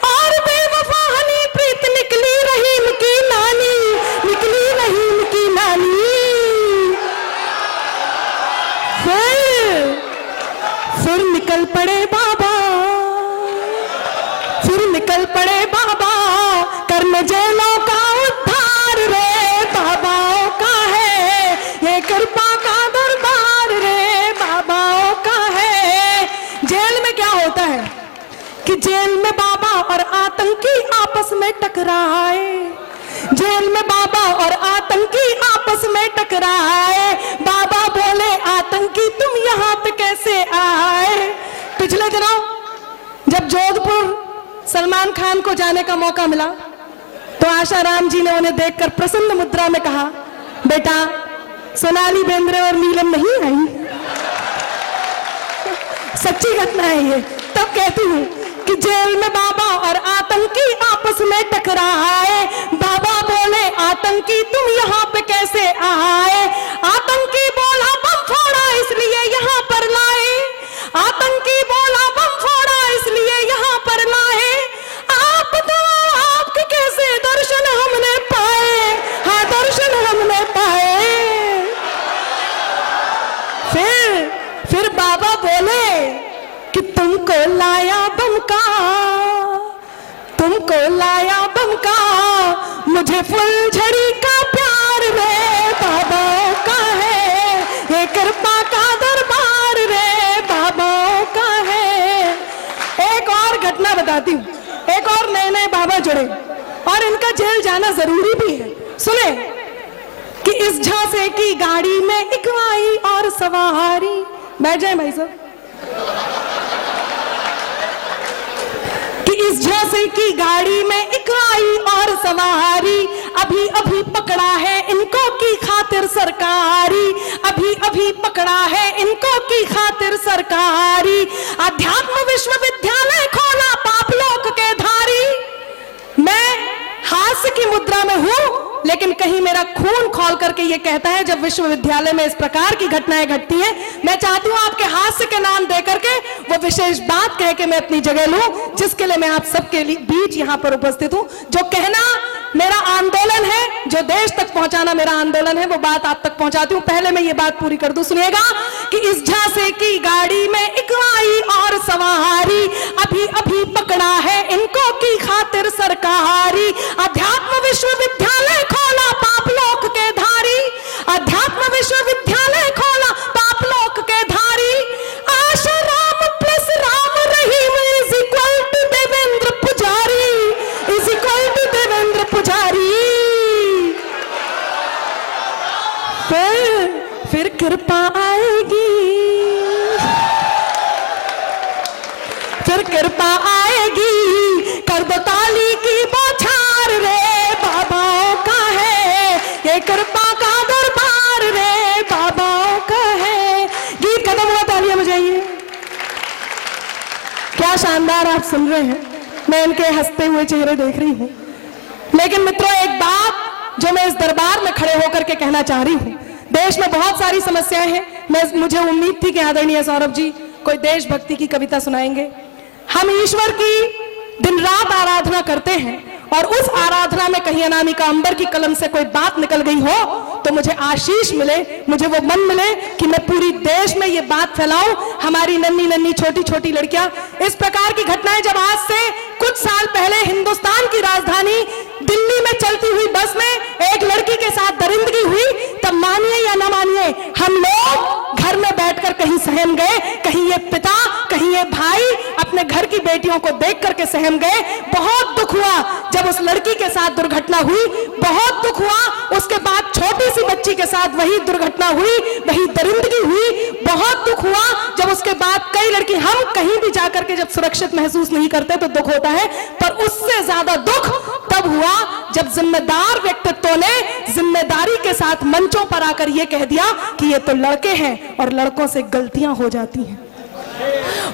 और बेवफा हनी प्रीत निकली रहीम की नानी, निकली रहीम की नानी। फिर निकल पड़े बाबा, फिर निकल पड़े बाबा करने जेलों का उद्धार रे, बाबाओं का है ये कृपा का दरबार रे, बाबाओं का है। जेल में क्या होता है कि जेल में बाबा और आतंकी आपस में टकराए, जेल में बाबा और आतंकी आपस में टकराए। बाबा बोले आतंकी तुम यहाँ पे कैसे आए। पिछले दिनों जब जोधपुर सलमान खान को जाने का मौका मिला तो आशाराम जी ने उन्हें देखकर प्रसन्न मुद्रा में कहा, बेटा सोनाली बेंद्रे और नीलम नहीं आई। सच्ची घटना है ये। तब कहती हूँ कि जेल में बाबा और आतंकी आपस में टकराए। बाबा बोले आतंकी तुम यहाँ पे कैसे आए। आतंकी बोला बम फोड़ा इसलिए यहाँ पर लाए, आतंकी बोला बम फोड़ा इसलिए यहाँ पर लाए। आप तो आपके कैसे दर्शन हमने पाए, हाँ दर्शन हमने पाए। फिर बाबा बोले कि तुमको लाया बम का, तुमको लाया बम का मुझे फुलझड़ी का प्यार रे, बाबाओं का है ये कृपा का दरबार रे, बाबाओं का है। एक और घटना बताती हूँ, एक और नए नए बाबा जुड़े और इनका जेल जाना जरूरी भी है। सुने कि इस झांसे की गाड़ी में एक आई और सवारी, बैठ जाए भाई साहब। कि इस झांसे की गाड़ी में एक आई और सवारी, अभी अभी पकड़ा है इनको की खातिर सरकारी, अभी अभी पकड़ा है इनको की खातिर सरकारी। अध्यात्म विश्वविद्यालय खोला पाप लोक के धारी। मैं हास्य की मुद्रा में हूं लेकिन कहीं मेरा खून खौल करके ये कहता है जब विश्वविद्यालय में इस प्रकार की घटनाएं घटती हैं। मैं चाहती हूं आपके हास्य के नाम दे करके वो विशेष बात कह के मैं अपनी जगह लूं जिसके लिए मैं आप सबके बीच यहां पर उपस्थित हूं। जो कहना मेरा आंदोलन है, जो देश तक पहुंचाना मेरा आंदोलन है, वो बात आप तक पहुंचाती हूं। पहले मैं ये बात पूरी कर दूं, सुनिएगा कि इस झांसे की गाड़ी में एक आई और सवारी, अभी अभी पकड़ा है इनको की खातिर सरकारी। अध्यात्म विश्वविद्यालय खोला पाप लोक के धारी, अध्यात्म विश्वविद्यालय खोला पाप लोक के धारी। Asha Ram plus Ram Rahim is equal to Devendra Pujari, is equal to Devendra पुजारी। फिर कृपा आएगी, फिर कृपा आएगी, कर दो ताली की बौछार रे, बाबाओं का है ये कृपा का दरबार रे, बाबाओं का है। गीत खत्म हुआ, तालियां बजाइए। क्या शानदार आप सुन रहे हैं, मैं इनके हंसते हुए चेहरे देख रही हूं। लेकिन मित्रों एक बात जो मैं इस दरबार में खड़े होकर के कहना चाह रही हूं, देश में बहुत सारी समस्याएं हैं। मुझे उम्मीद थी कि आदरणीय सौरभ जी कोई देशभक्ति की कविता सुनाएंगे। हम ईश्वर की दिन रात आराधना करते हैं और उस आराधना में कहीं अनामिका अंबर की कलम से कोई बात निकल गई हो तो मुझे आशीष मिले, मुझे वो मन मिले कि मैं पूरी देश में ये बात फैलाऊं। हमारी नन्ही नन्ही छोटी छोटी लड़कियां, इस प्रकार की घटनाएं जब आज से कुछ साल पहले हिंदुस्तान की राजधानी दिल्ली में चलती हुई बस में एक लड़की के साथ दरिंदगी हुई, तब मानिए या ना मानिए हम लोग घर में बैठकर कहीं सहम गए, कहीं ये पिता कहीं ये भाई अपने घर की बेटियों को देख करके सहम गए। बहुत दुख हुआ जब उस लड़की के साथ दुर्घटना हुई, बहुत दुख हुआ उसके बाद छोटी सी बच्ची के साथ वही दुर्घटना हुई, वही दरिंदगी हुई। बहुत दुख हुआ जब उसके बाद कई लड़की, हम कहीं भी जाकर के जब सुरक्षित महसूस नहीं करते तो दुख होता है, पर उससे ज्यादा दुख तब हुआ जब जिम्मेदार व्यक्तित्वों ने जिम्मेदारी के साथ मंचों पर आकर यह कह दिया कि ये तो लड़के हैं और लड़कों से गलतियां हो जाती हैं।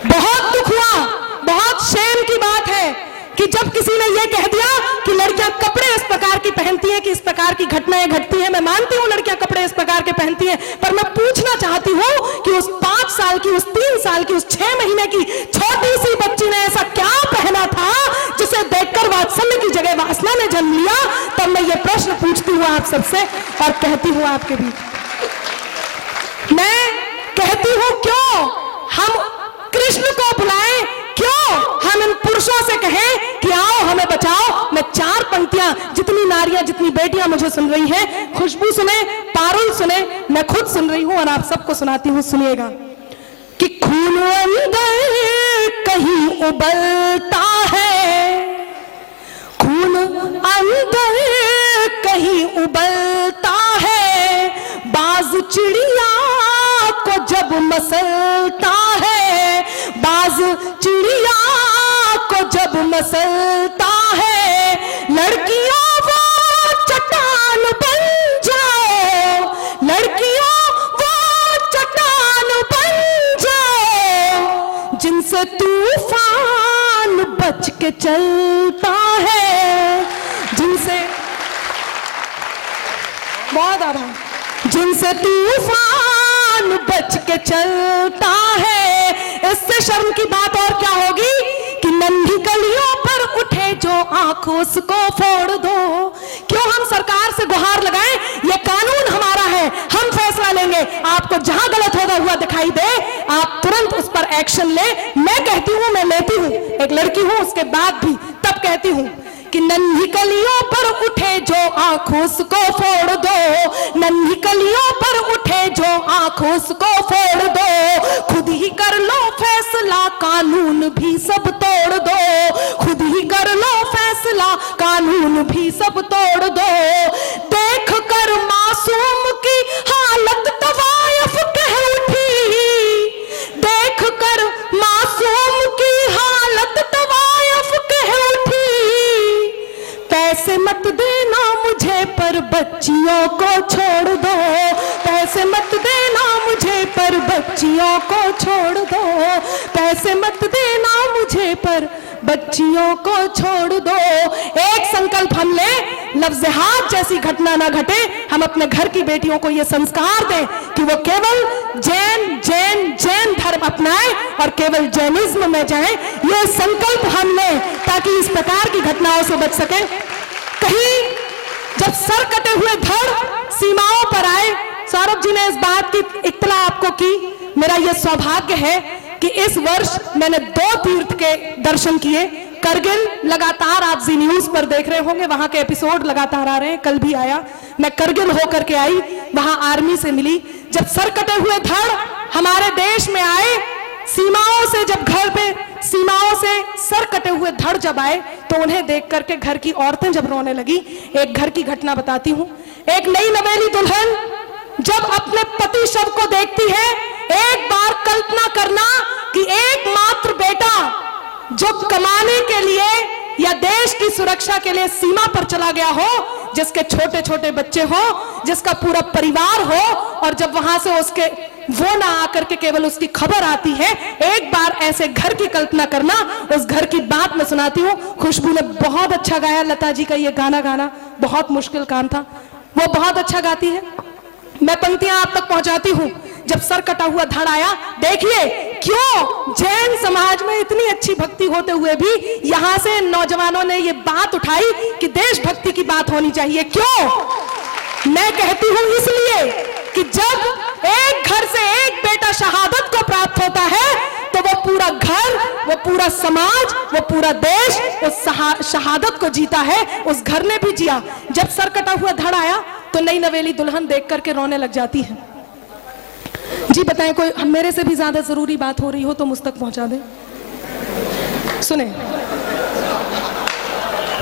बहुत दुख हुआ, बहुत शेम की बात है कि जब किसी ने यह कह दिया कि लड़कियां कपड़े इस प्रकार की पहनती हैं कि इस प्रकार की घटनाएं घटती हैं। मैं मानती हूं लड़कियां कपड़े इस प्रकार के पहनती हैं, पर मैं पूछना चाहती हूं कि उस 5 साल की, उस 3 साल की, उस 6 महीने की छोटी सी बच्ची ने ऐसा क्या पहना था जिसे देखकर वात्सल्य की जगह वासना ने जन्म लिया। तब मैं ये प्रश्न पूछती हूँ आप सबसे और कहती हूँ आपके बीच, मैं कहती हूँ क्यों हम कृष्ण को बुलाएं, क्यों हम इन पुरुषों से कहें कि आओ हमें बचाओ। मैं 4 पंक्तियां, जितनी नारियां जितनी बेटियां मुझे सुन रही हैं, खुशबू सुने, पारुल सुने, मैं खुद सुन रही हूं और आप सबको सुनाती हूं, सुनिएगा। कि खून अंदर कहीं उबलता है, खून अंदर कहीं उबलता है, बाज चिड़िया को जब मसलता है, बाज चिड़िया को जब मसलता है, लड़कियों वो चट्टान बन जाओ, लड़कियों वो चट्टान बन जाओ, जिनसे तूफान बच के चलता है, जिनसे, बहुत आभार, जिनसे तूफान बच के चलता है। इससे शर्म की बात और क्या होगी कि नन्ही कलियों पर उठे जो आंख उसको फोड़ दो। क्यों हम सरकार से गुहार लगाएं, ये कानून हमारा है, हम फैसला लेंगे। आपको जहां गलत होता हुआ दिखाई दे आप तुरंत उस पर एक्शन ले। मैं कहती हूं, मैं लेती हूं, एक लड़की हूं, उसके बाद भी तब कहती हूं कि नन्ही कलियों पर उठे जो आंख उसको फोड़ दो, नन्ही कलियों पर उठे जो आंख उसको फोड़ दो, खुद ही कर लो फैसला कानून भी सब तोड़ दो, खुद ही कर लो फैसला कानून भी सब तोड़ दो। देख कर मासूम की हालत तवायफ कह उठी, देख कर मासूम की हालत तवायफ कह उठी, पैसे मत देना मुझे पर बच्चियों को छोड़ दो, पैसे मत देना मुझे पर बच्चियों को छोड़ दो, पैसे मत देना मुझे पर बच्चियों को छोड़ दो। एक संकल्प हम ले, लफ्ज़-ए-हाथ जैसी घटना ना घटे। हम अपने घर की बेटियों को ये संस्कार दें कि वो केवल जैन धर्म अपनाएं और केवल जैनिज्म में जाएं। ये संकल्प हम लें ताकि इस प्रकार की घटनाओं से बच सके। कहीं जब सर कटे हुए धड़ सीमाओं पर आए, सौरभ जी ने इस बात की इत्तला आपको की। मेरा यह सौभाग्य है कि इस वर्ष मैंने 2 तीर्थ के दर्शन किए। करगिल लगातार आप जी न्यूज पर देख रहे होंगे, वहां के एपिसोड लगातार आ रहे हैं, कल भी आया। मैं करगिल होकर के आई, वहां आर्मी से मिली। जब सर कटे हुए धड़ हमारे देश में आए, सीमाओं से जब घर पे सीमाओं से सर कटे हुए धड़ जब आए तो उन्हें देख करके घर की औरतें जब रोने लगी। एक घर की घटना बताती हूँ। एक नई नवेली दुल्हन जब अपने पति शव को देखती है, एक बार कल्पना करना कि एकमात्र बेटा जो कमाने के लिए या देश की सुरक्षा के लिए सीमा पर चला गया हो, जिसके छोटे छोटे बच्चे हो, जिसका पूरा परिवार हो, और जब वहां से उसके वो ना आकर के केवल उसकी खबर आती है, एक बार ऐसे घर की कल्पना करना। उस घर की बात मैं सुनाती हूँ। खुशबू ने बहुत अच्छा गाया, लता जी का ये गाना गाना बहुत मुश्किल काम था, वो बहुत अच्छा गाती है। मैं पंक्तियां आप तक पहुंचाती हूं। जब सर कटा हुआ धड़ आया, देखिए क्यों जैन समाज में इतनी अच्छी भक्ति होते हुए भी यहां से नौजवानों ने ये बात उठाई कि देशभक्ति की बात होनी चाहिए। क्यों? मैं कहती हूं इसलिए कि जब एक घर से एक बेटा शहादत को प्राप्त होता है तो वो पूरा घर, वो पूरा समाज, वो पूरा देश उस शहादत को जीता है। उस घर ने भी जिया। जब सर कटा हुआ धड़ आया तो नई नवेली दुल्हन देख करके रोने लग जाती है। जी बताएं, कोई मेरे से भी ज्यादा जरूरी बात हो रही हो तो मुझ तक पहुंचा दें। सुने,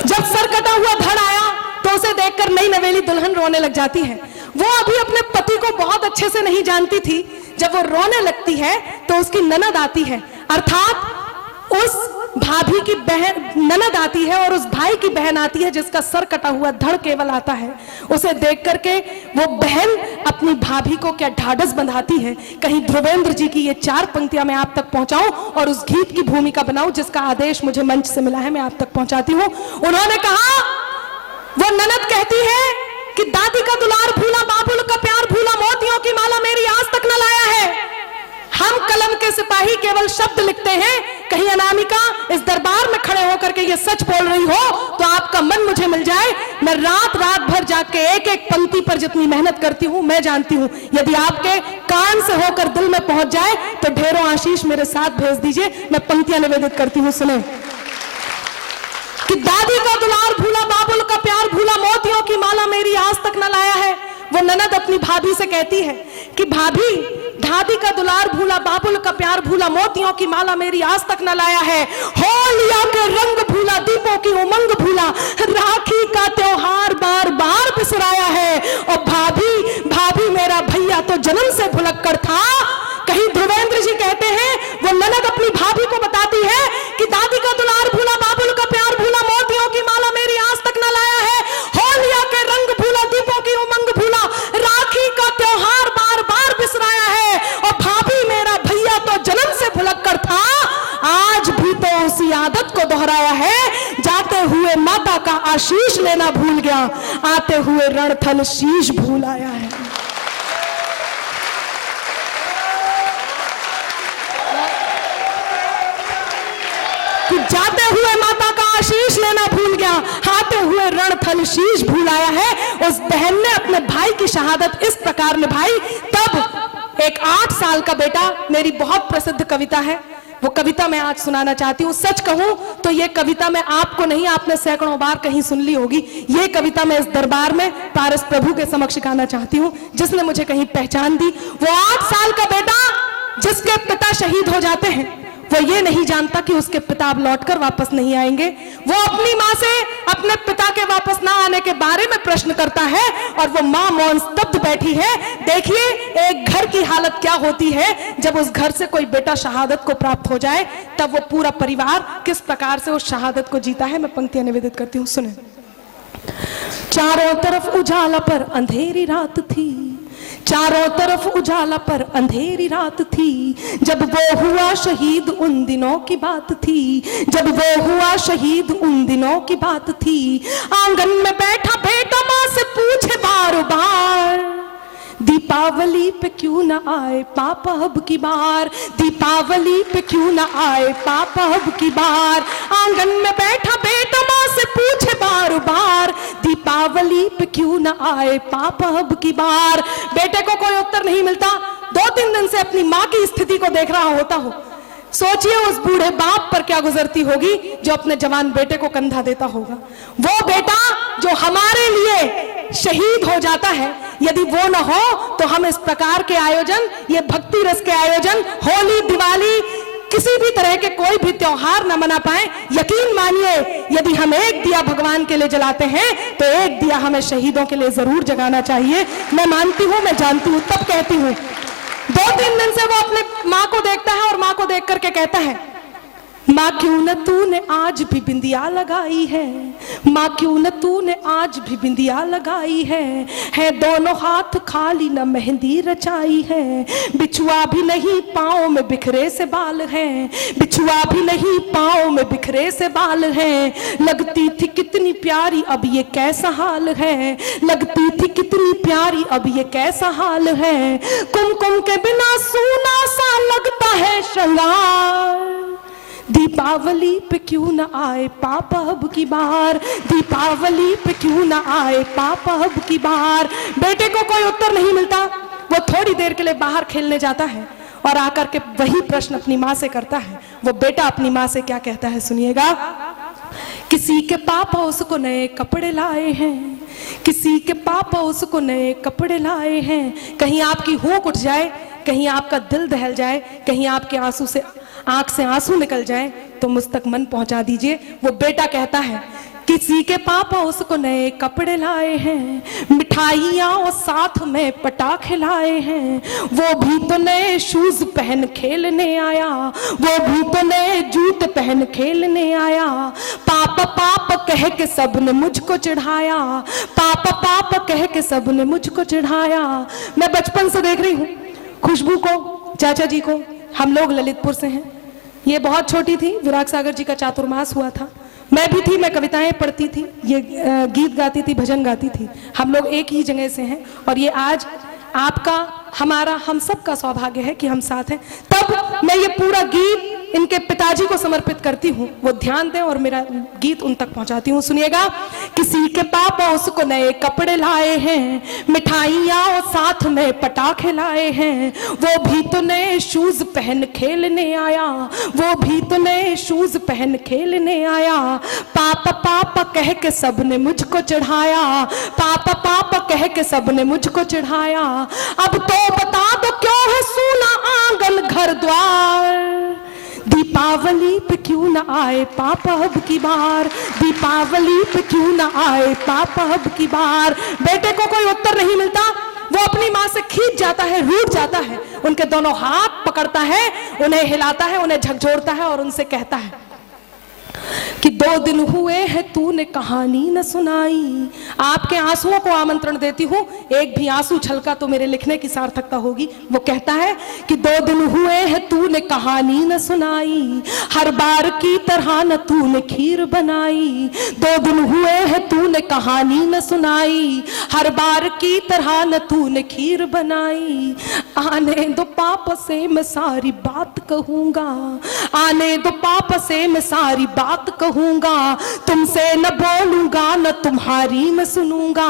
जब सर कटा हुआ धड़ आया तो उसे देखकर नई नवेली दुल्हन रोने लग जाती है। वो अभी अपने पति को बहुत अच्छे से नहीं जानती थी। जब वो रोने लगती है तो उसकी ननद आती है, अर्थात उस भाभी की बहन ननद आती है और उस भाई की बहन आती है जिसका सर कटा हुआ धड़ केवल आता है। उसे देख करके वो बहन अपनी भाभी को क्या ढाढ़स बंधाती है। कहीं ध्रुवेंद्र जी की ये 4 पंक्तियां मैं आप तक पहुंचाऊं और उस गीत की भूमिका बनाऊं जिसका आदेश मुझे मंच से मिला है, मैं आप तक पहुंचाती हूं। उन्होंने कहा, वो ननद कहती है कि दादी का दुलार भूला, बाबुल का प्यार भूला, मोतियों की माला मेरी आज तक न लाया है। हम कलम के सिपाही केवल शब्द लिखते हैं। कहीं अनामिका इस दरबार में खड़े होकर के ये सच बोल रही हो तो आपका मन मुझे मिल जाए। मैं रात रात भर जाग के एक एक पंक्ति पर जितनी मेहनत करती हूं मैं जानती हूं। यदि आपके कान से होकर दिल में पहुंच जाए तो ढेरों आशीष मेरे साथ भेज दीजिए। मैं पंक्तियां निवेदित करती हूं, सुने। कि दादी का दुलार भूला, बाबुल का प्यार भूला, मोतियों की माला मेरी आज तक न लाया है। वो ननद अपनी भाभी से कहती है कि भाभी, दादी का दुलार भूला, बाबुल का प्यार भूला, मोतियों की माला मेरी आज तक न लाया है। होलिया के रंग भूला, दीपों की उमंग भूला, राखी का त्योहार बार बार बिसराया है। और भाभी मेरा भैया तो जन्म से भुलक्कड़ था। कहीं ध्रुवेंद्र जी कहते हैं, वो ननद अपनी भाभी को बताती है कि दादी का दुलार भूला, बाबुल का प्यार भूला, मोतियों की माला मेरी आज तक न लाया है। होलिया के रंग भूला, दीपों की उमंग भूला, राखी का त्योहार बार बार बिसराया है। और भाभी मेरा भैया तो जन्म से भुलक्कड़ था, आज भी तो उसी आदत को दोहराया है। जाते हुए माता का आशीष लेना भूल गया, आते हुए रणथल शीश भूल आया है। कि जाते हुए माता का आशीष लेना भूल गया, आते हुए रणथल शीश भूल आया है। उस बहन ने अपने भाई की शहादत इस प्रकार निभाई। तब एक 8 साल का बेटा, मेरी बहुत प्रसिद्ध कविता है, वो कविता मैं आज सुनाना चाहती हूँ। सच कहूं तो ये कविता मैं आपको नहीं, आपने सैकड़ों बार कहीं सुन ली होगी। ये कविता मैं इस दरबार में पारस प्रभु के समक्ष गाना चाहती हूँ, जिसने मुझे कहीं पहचान दी। वो 8 साल का बेटा जिसके पिता शहीद हो जाते हैं, वो ये नहीं जानता कि उसके पिता अब लौटकर वापस नहीं आएंगे। वो अपनी माँ से अपने पिता के वापस ना आने के बारे में प्रश्न करता है और वो माँ मौन स्तब्ध बैठी है। देखिए एक घर की हालत क्या होती है जब उस घर से कोई बेटा शहादत को प्राप्त हो जाए, तब वो पूरा परिवार किस प्रकार से उस शहादत को जीता है। मैं पंक्तियां निवेदित करती हूँ, सुने। चारों तरफ उजाला पर अंधेरी रात थी, चारों तरफ उजाला पर अंधेरी रात थी, जब वो हुआ शहीद उन दिनों की बात थी, जब वो हुआ शहीद उन दिनों की बात थी। आंगन में बैठा बेटा माँ से पूछे बार बार, दीपावली पे क्यों ना आए पापा अब की बार, दीपावली पे क्यों ना आए पापा अब की बार। आंगन में बैठा बेटा माँ से पूछे बार बार, दीपावली पे क्यों ना आए पापा अब की बार। बेटे को कोई उत्तर नहीं मिलता। 2-3 दिन से अपनी माँ की स्थिति को देख रहा होता हो। सोचिए उस बूढ़े बाप पर क्या गुजरती होगी जो अपने जवान बेटे को कंधा देता होगा। वो बेटा जो हमारे लिए शहीद हो जाता है, यदि वो न हो तो हम इस प्रकार के आयोजन, ये भक्ति रस के आयोजन, होली, दिवाली, किसी भी तरह के कोई भी त्योहार न मना पाए। यकीन मानिए यदि हम एक दिया भगवान के लिए जलाते हैं तो एक दिया हमें शहीदों के लिए जरूर जगाना चाहिए। मैं मानती हूँ, मैं जानती हूँ, तब कहती हूँ। 2-3 दिन से वो अपने माँ को देखता है और माँ को देख करके कहता है माँ क्यों न तूने आज भी बिंदिया लगाई है, माँ क्यों न तूने आज भी बिंदिया लगाई है दोनों हाथ खाली न मेहंदी रचाई है। बिछुआ भी नहीं पाँव में बिखरे से बाल हैं, बिछुआ भी नहीं पाँव में बिखरे से बाल हैं। लगती थी कितनी प्यारी अब ये कैसा हाल है, लगती थी कितनी प्यारी अब ये कैसा हाल है। कुमकुम के बिना सूना सा लगता है श्रृंगार, दीपावली पे क्यों न आए पापा अब की बार, दीपावली पे क्यों न आए पापा अब की बार। बेटे को कोई उत्तर नहीं मिलता, वो थोड़ी देर के लिए बाहर खेलने जाता है और आकर के वही प्रश्न अपनी माँ से करता है। वो बेटा अपनी माँ से क्या कहता है, सुनिएगा। किसी के पापा उसको नए कपड़े लाए हैं, किसी के पापा उसको नए कपड़े लाए हैं। कहीं आपकी होंठ उठ जाए, कहीं आपका दिल दहल जाए, कहीं आपके आंसू से आंख से आंसू निकल जाए तो मुझ तक मन पहुंचा दीजिए। वो बेटा कहता है किसी के पापा उसको नए कपड़े लाए हैं, मिठाइयाँ और साथ में पटाखे लाए हैं। वो भी तो नए शूज पहन खेलने आया, वो भी तो नए जूते पहन खेलने आया। पापा पापा कह के सबने मुझको चिढ़ाया, पापा पापा कह के सबने मुझको चिढ़ाया। मैं बचपन से देख रही हूँ खुशबू को, चाचा जी को। हम लोग ललितपुर से हैं। ये बहुत छोटी थी, विराग सागर जी का चातुर्मास हुआ था, मैं भी थी, मैं कविताएं पढ़ती थी, ये गीत गाती थी, भजन गाती थी। हम लोग एक ही जगह से हैं और ये आज आपका, हमारा, हम सब का सौभाग्य है कि हम साथ हैं। तब मैं ये पूरा गीत इनके पिताजी को समर्पित करती हूँ, वो ध्यान दें और मेरा गीत उन तक पहुंचाती हूँ। सुनिएगा। किसी के पापा उसको नए कपड़े लाए हैं, मिठाइयाँ और साथ में पटाखे लाए हैं। वो भी तो नए शूज पहन खेलने आया, वो भी तो नए शूज पहन खेलने आया। पापा पापा कह के सबने मुझको चढ़ाया, पापा पापा कह के सबने मुझको चढ़ाया। अब तो बता दो क्यों है सूना आंगन घर द्वार, दीपावली पे क्यों न आए पापा अब की बार, दीपावली पे क्यों न आए पापा अब की बार। बेटे को कोई उत्तर नहीं मिलता, वो अपनी माँ से खींच जाता है, रूठ जाता है, उनके दोनों हाथ पकड़ता है, उन्हें हिलाता है, उन्हें झकझोरता है और उनसे कहता है कि 2 दिन हुए हैं तूने कहानी न सुनाई। आपके आंसुओं को आमंत्रण देती हूँ, एक भी आंसू छलका तो मेरे लिखने की सार्थकता होगी। वो कहता है कि 2 दिन हुए हैं तूने कहानी न सुनाई, हर बार की तरह न तूने खीर बनाई। 2 दिन हुए हैं तूने कहानी न सुनाई, हर बार की तरह न तूने खीर बनाई। आने दो पापा से मैं सारी बात कहूंगा, आने दो पापा से मैं सारी बात कहूंगा। तुमसे न बोलूंगा न तुम्हारी मैं सुनूंगा,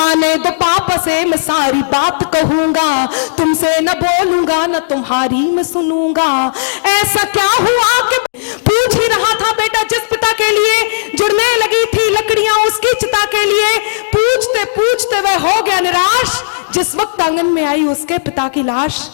आने दो पापा से मैं सारी बात कहूंगा। तुमसे न बोलूंगा न तुम्हारी मैं सुनूंगा। ऐसा क्या हुआ कि पूछ ही रहा था बेटा जिस पिता के लिए जुड़ने लगी थी लकड़ियां उसकी चिता के लिए। पूछते पूछते वह हो गया निराश, जिस वक्त आंगन में आई उसके पिता की लाश।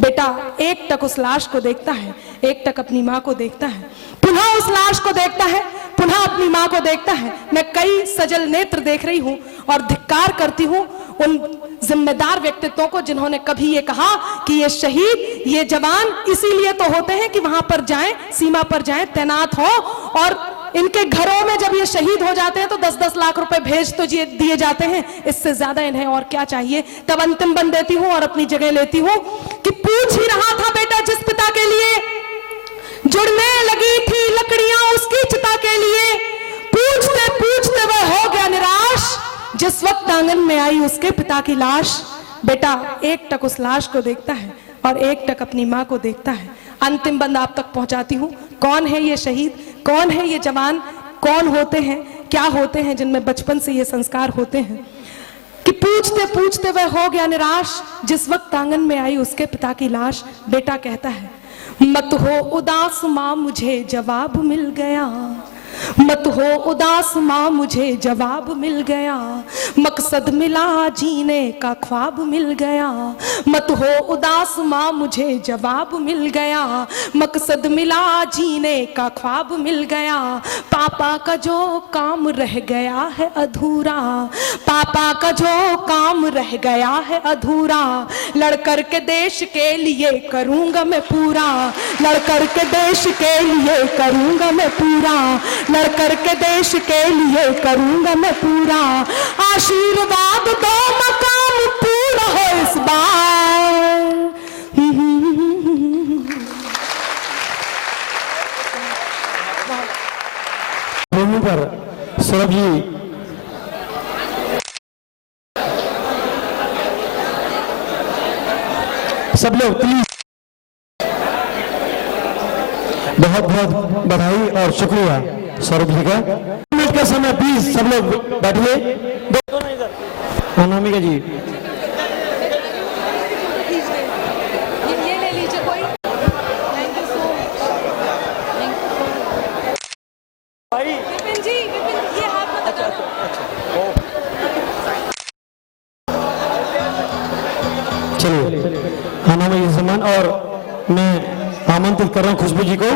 बेटा एक टक उस लाश को देखता है, एक टक अपनी माँ को देखता है, पुनः उस लाश को देखता है, पुनः अपनी माँ को देखता है। मैं कई सजल नेत्र देख रही हूँ और धिक्कार करती हूँ उन जिम्मेदार व्यक्तित्वों को जिन्होंने कभी ये कहा कि ये शहीद, ये जवान इसीलिए तो होते हैं कि वहां पर जाएं, सीमा पर जाएं, तैनात हो, और इनके घरों में जब ये शहीद हो जाते हैं तो 10-10 लाख रुपए भेज तो दिए जाते हैं। इससे ज्यादा इन्हें और क्या चाहिए। तब अंतिम बन देती हूँ और अपनी जगह लेती हूँ कि पूछ ही रहा था बेटा जिस पिता के लिए जुड़ने लगी थी लकड़ियां उसकी चिता के लिए। पूछते पूछते वह हो गया निराश, जिस वक्त आंगन में आई उसके पिता की लाश। बेटा एक टक उस लाश को देखता है और एक टक अपनी माँ को देखता है। अंतिम बंद आप तक पहुंचाती हूँ। कौन है ये शहीद, कौन है ये जवान, कौन होते हैं, क्या होते हैं जिनमें बचपन से ये संस्कार होते हैं कि पूछते पूछते वह हो गया निराश, जिस वक्त आंगन में आई उसके पिता की लाश। बेटा कहता है मत हो उदास माँ मुझे जवाब मिल गया, मत हो उदास माँ मुझे जवाब मिल गया, मकसद मिला जीने का ख्वाब मिल गया। मत हो उदास माँ मुझे जवाब मिल गया, मकसद मिला जीने का ख्वाब मिल गया। पापा का जो काम रह गया है अधूरा, पापा का जो काम रह गया है अधूरा, लड़कर के देश के लिए करूँगा मैं पूरा, लड़कर के देश के लिए करूँगा मैं पूरा, लड़कर के देश के लिए करूँगा मैं पूरा। आशीर्वाद दो मकाम पूरा हो इस बार। भूमि पर सौरभ जी सब लोग प्लीज बहुत बहुत बधाई और शुक्रिया सौरभ जी का। मिनट का समय प्लीज सब लोग बैठिए। अनामिका जी ये ले लीजिए कोई। Thank you so much. Vipin ji, Vipin ये हाथ में लगाना। चलिए अनामिका जी सम्मान, और मैं आमंत्रित कर रहा हूँ खुशबू जी को।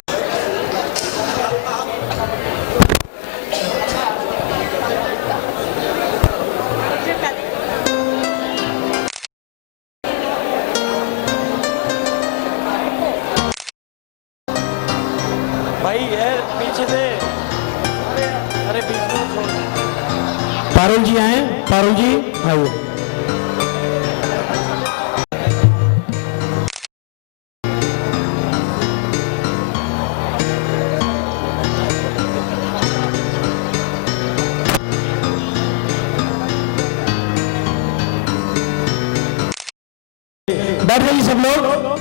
भाई ये पीछे से, अरे बीच में छोड़। पारुल जी आए, पारुल जी आइए। बैठ जाइए सब लोग।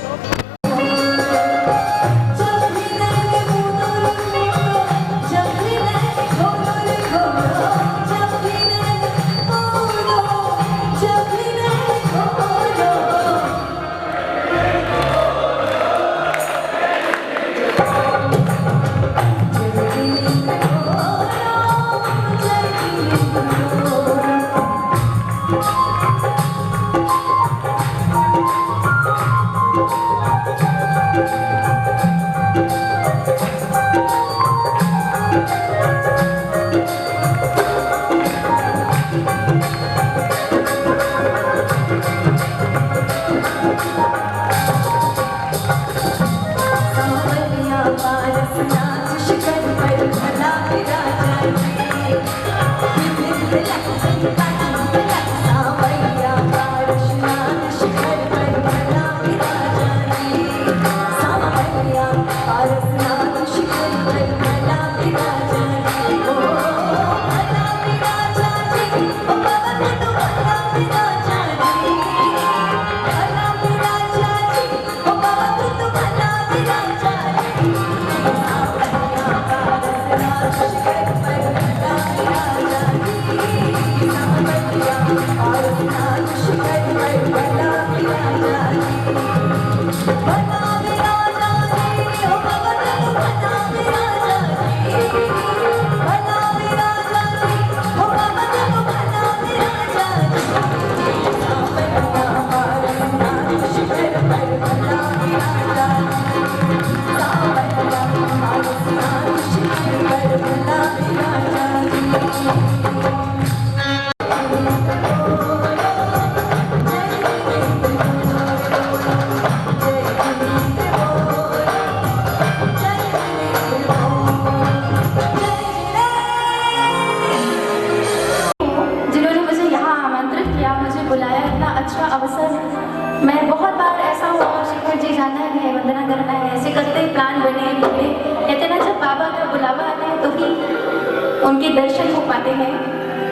उनके दर्शन हो पाते हैं।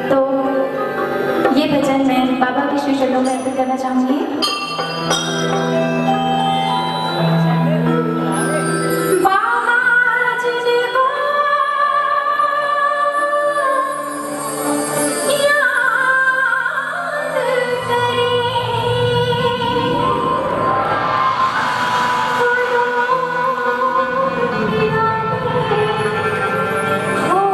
तो ये भजन मैं बाबा के श्री चरणों में अर्पित करना चाहूंगी। Oh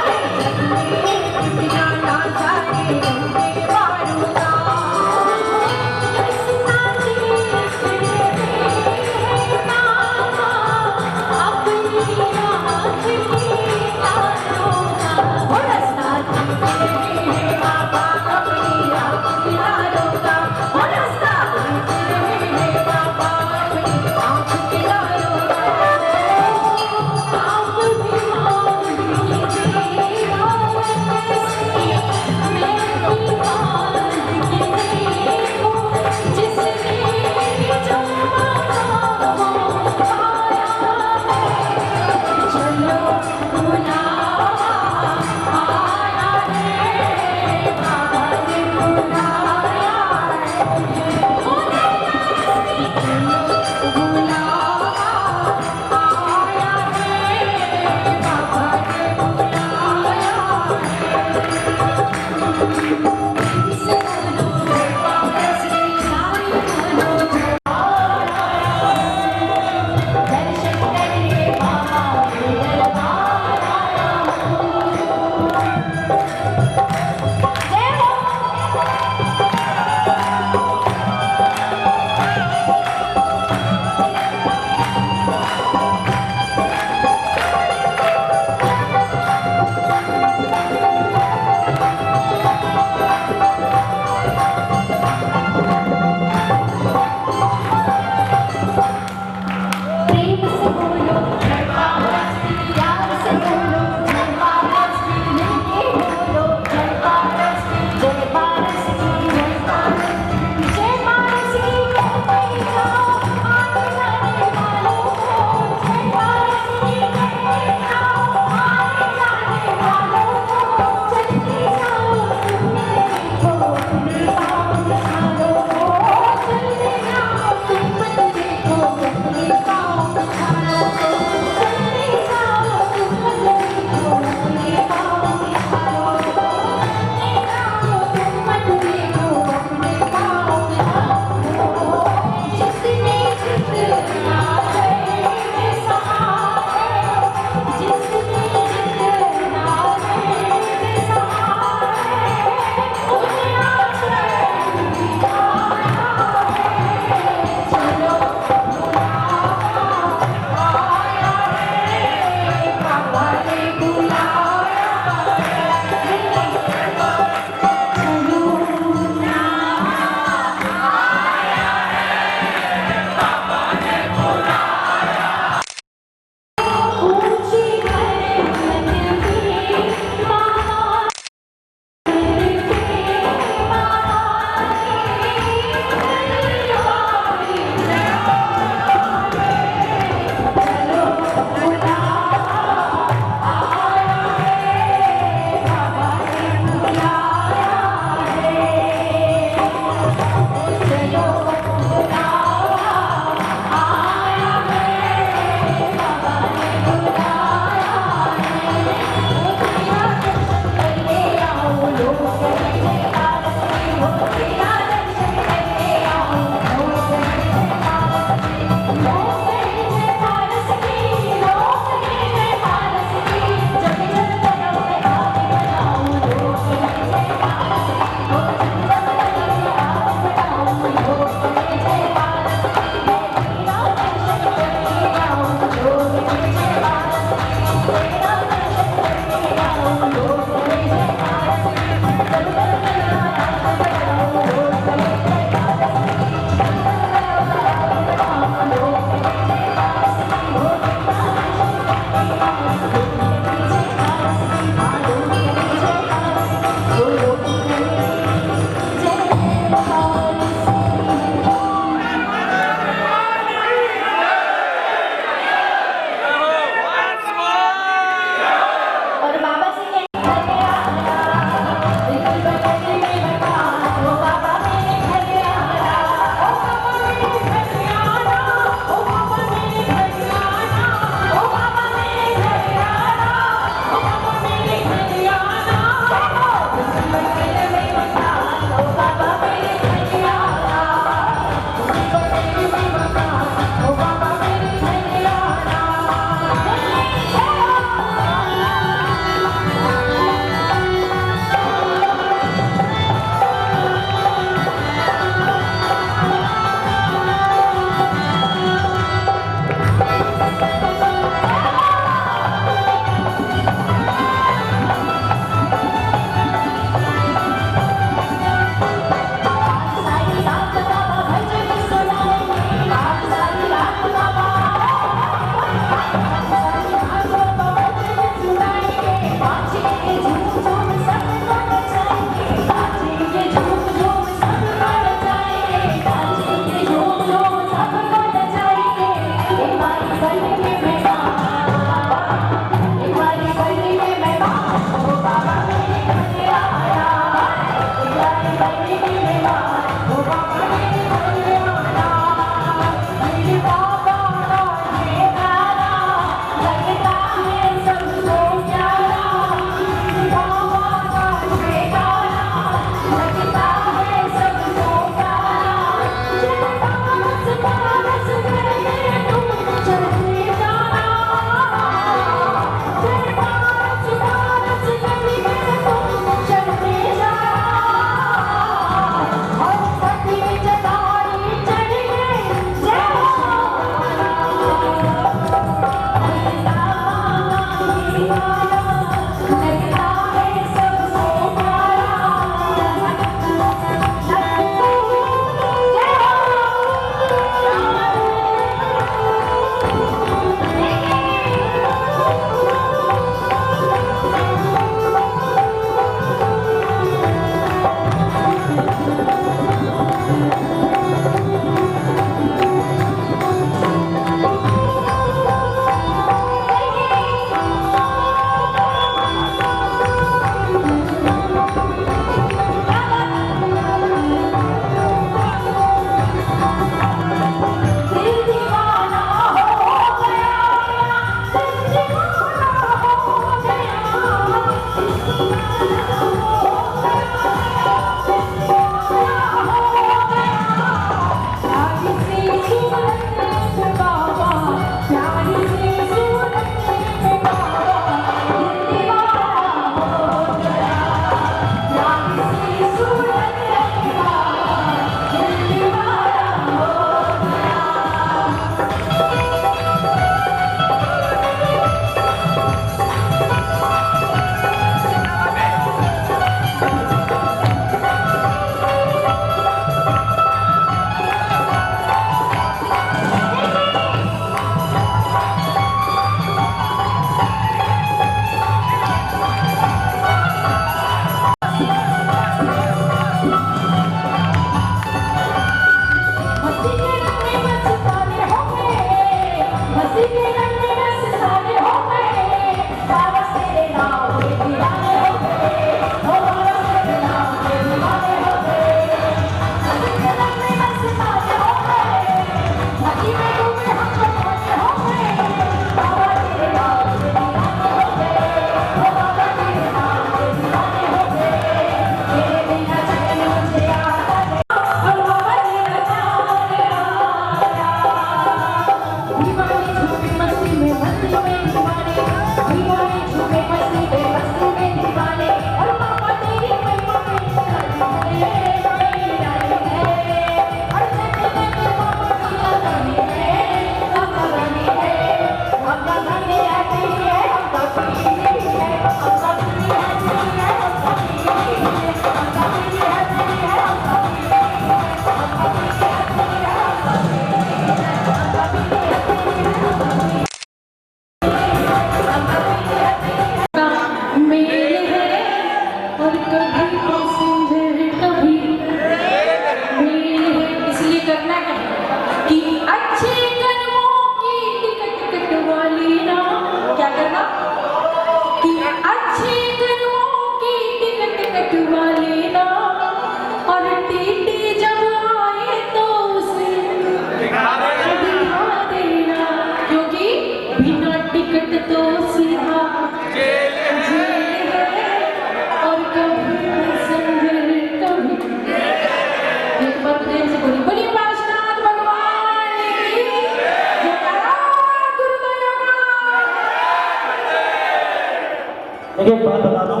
एक बात बता दूं,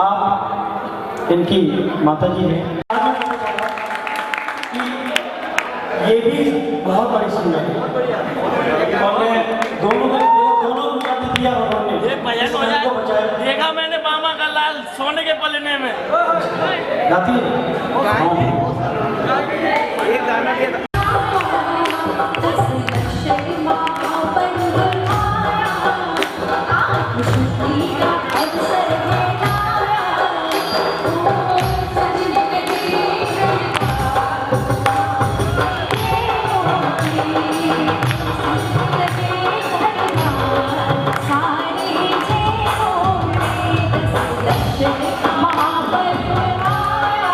आप इनकी माता जी हैं कि ये भी बहुत बड़ी सिंगर है और मैं दोनों को दिया भगवान ने। ये भजन हो को बचाया। जाए देखा मैंने मामा का लाल सोने के पलने में। गाती है? हाँ। महाबल आया,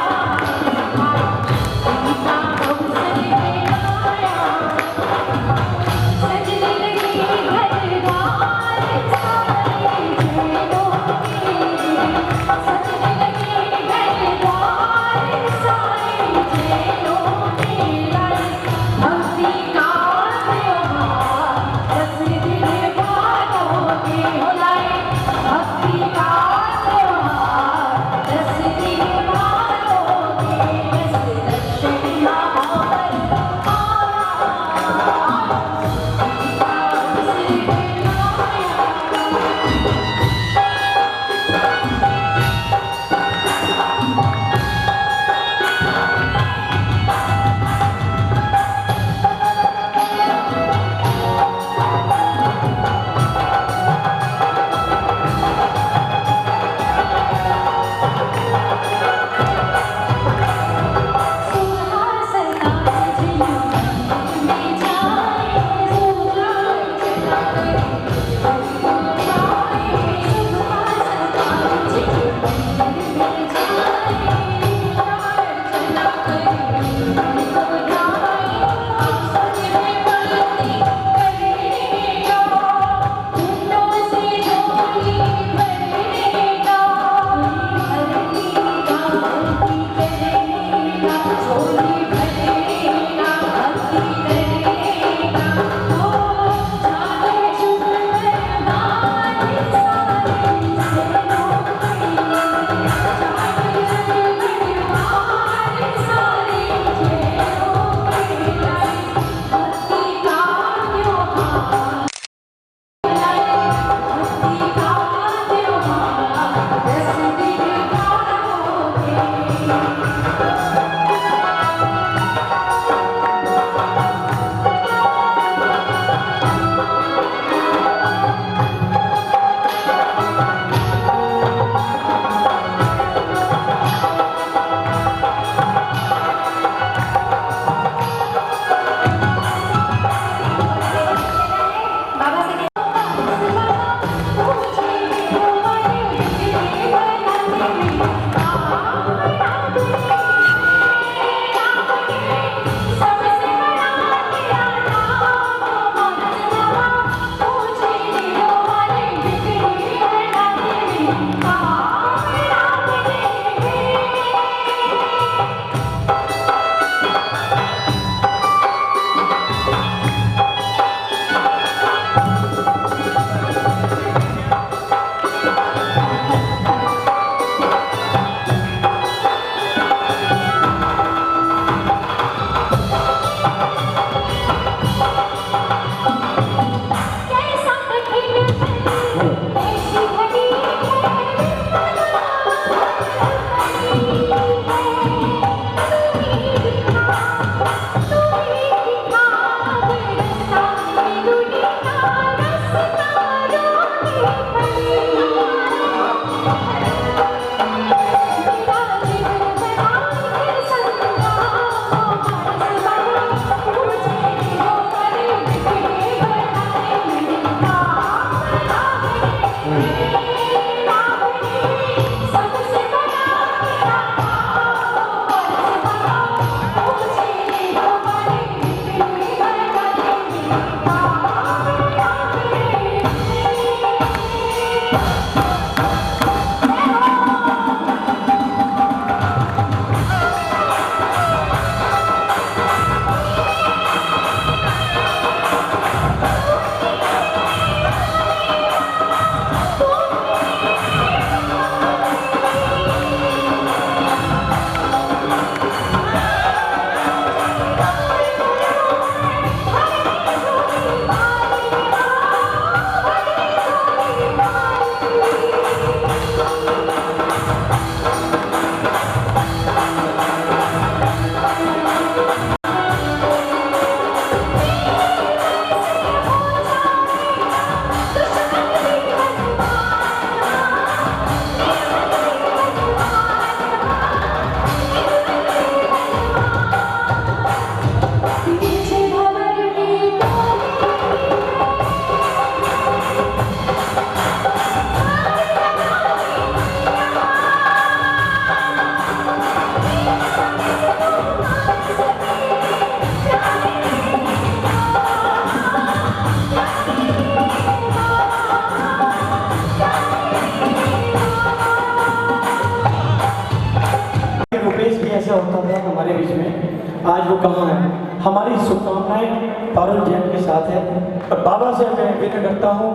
आज वो कहाँ है। हमारी शुभकामनाएं पारुल जैन के साथ है और बाबा से मैं विनय करता हूँ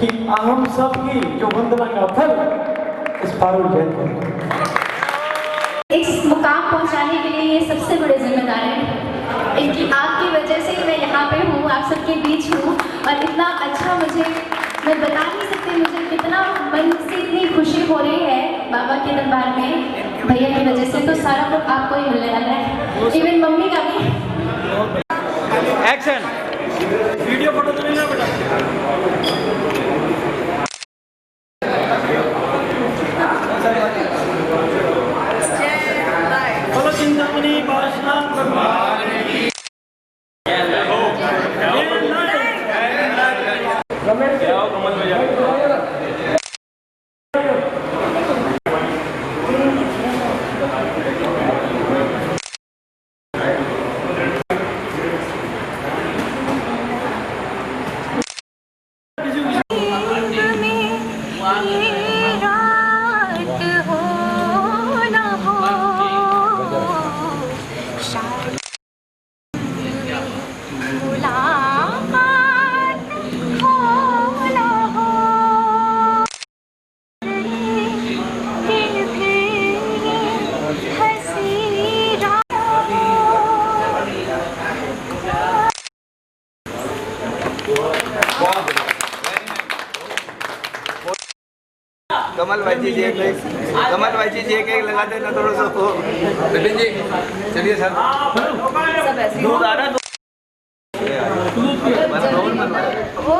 कि हम सब की जो वंदना का फल इस पारुल जैन को। इस मुकाम पहुंचाने के लिए ये सबसे बड़े जिम्मेदार हैं। इनकी आपकी वजह से मैं यहाँ पे हूँ, आप सबके बीच हूँ और इतना अच्छा मैं बता नहीं सकती मुझे कितना मन से इतनी खुशी हो रही है बाबा के दरबार में भैया की वजह से। तो सारा कुछ आपको ही मिलने वाला है, इवन मम्मी का भी। एक्शन वीडियो फोटो तो नहीं ना बेटा। बोलो चिंतामणि वैष्णव भगवान की। कमल भैया कमल भाई जी एक लगा देना थोड़ा सा। विपिन जी चलिए सर। सब ऐसे दूध आ रहा है। वो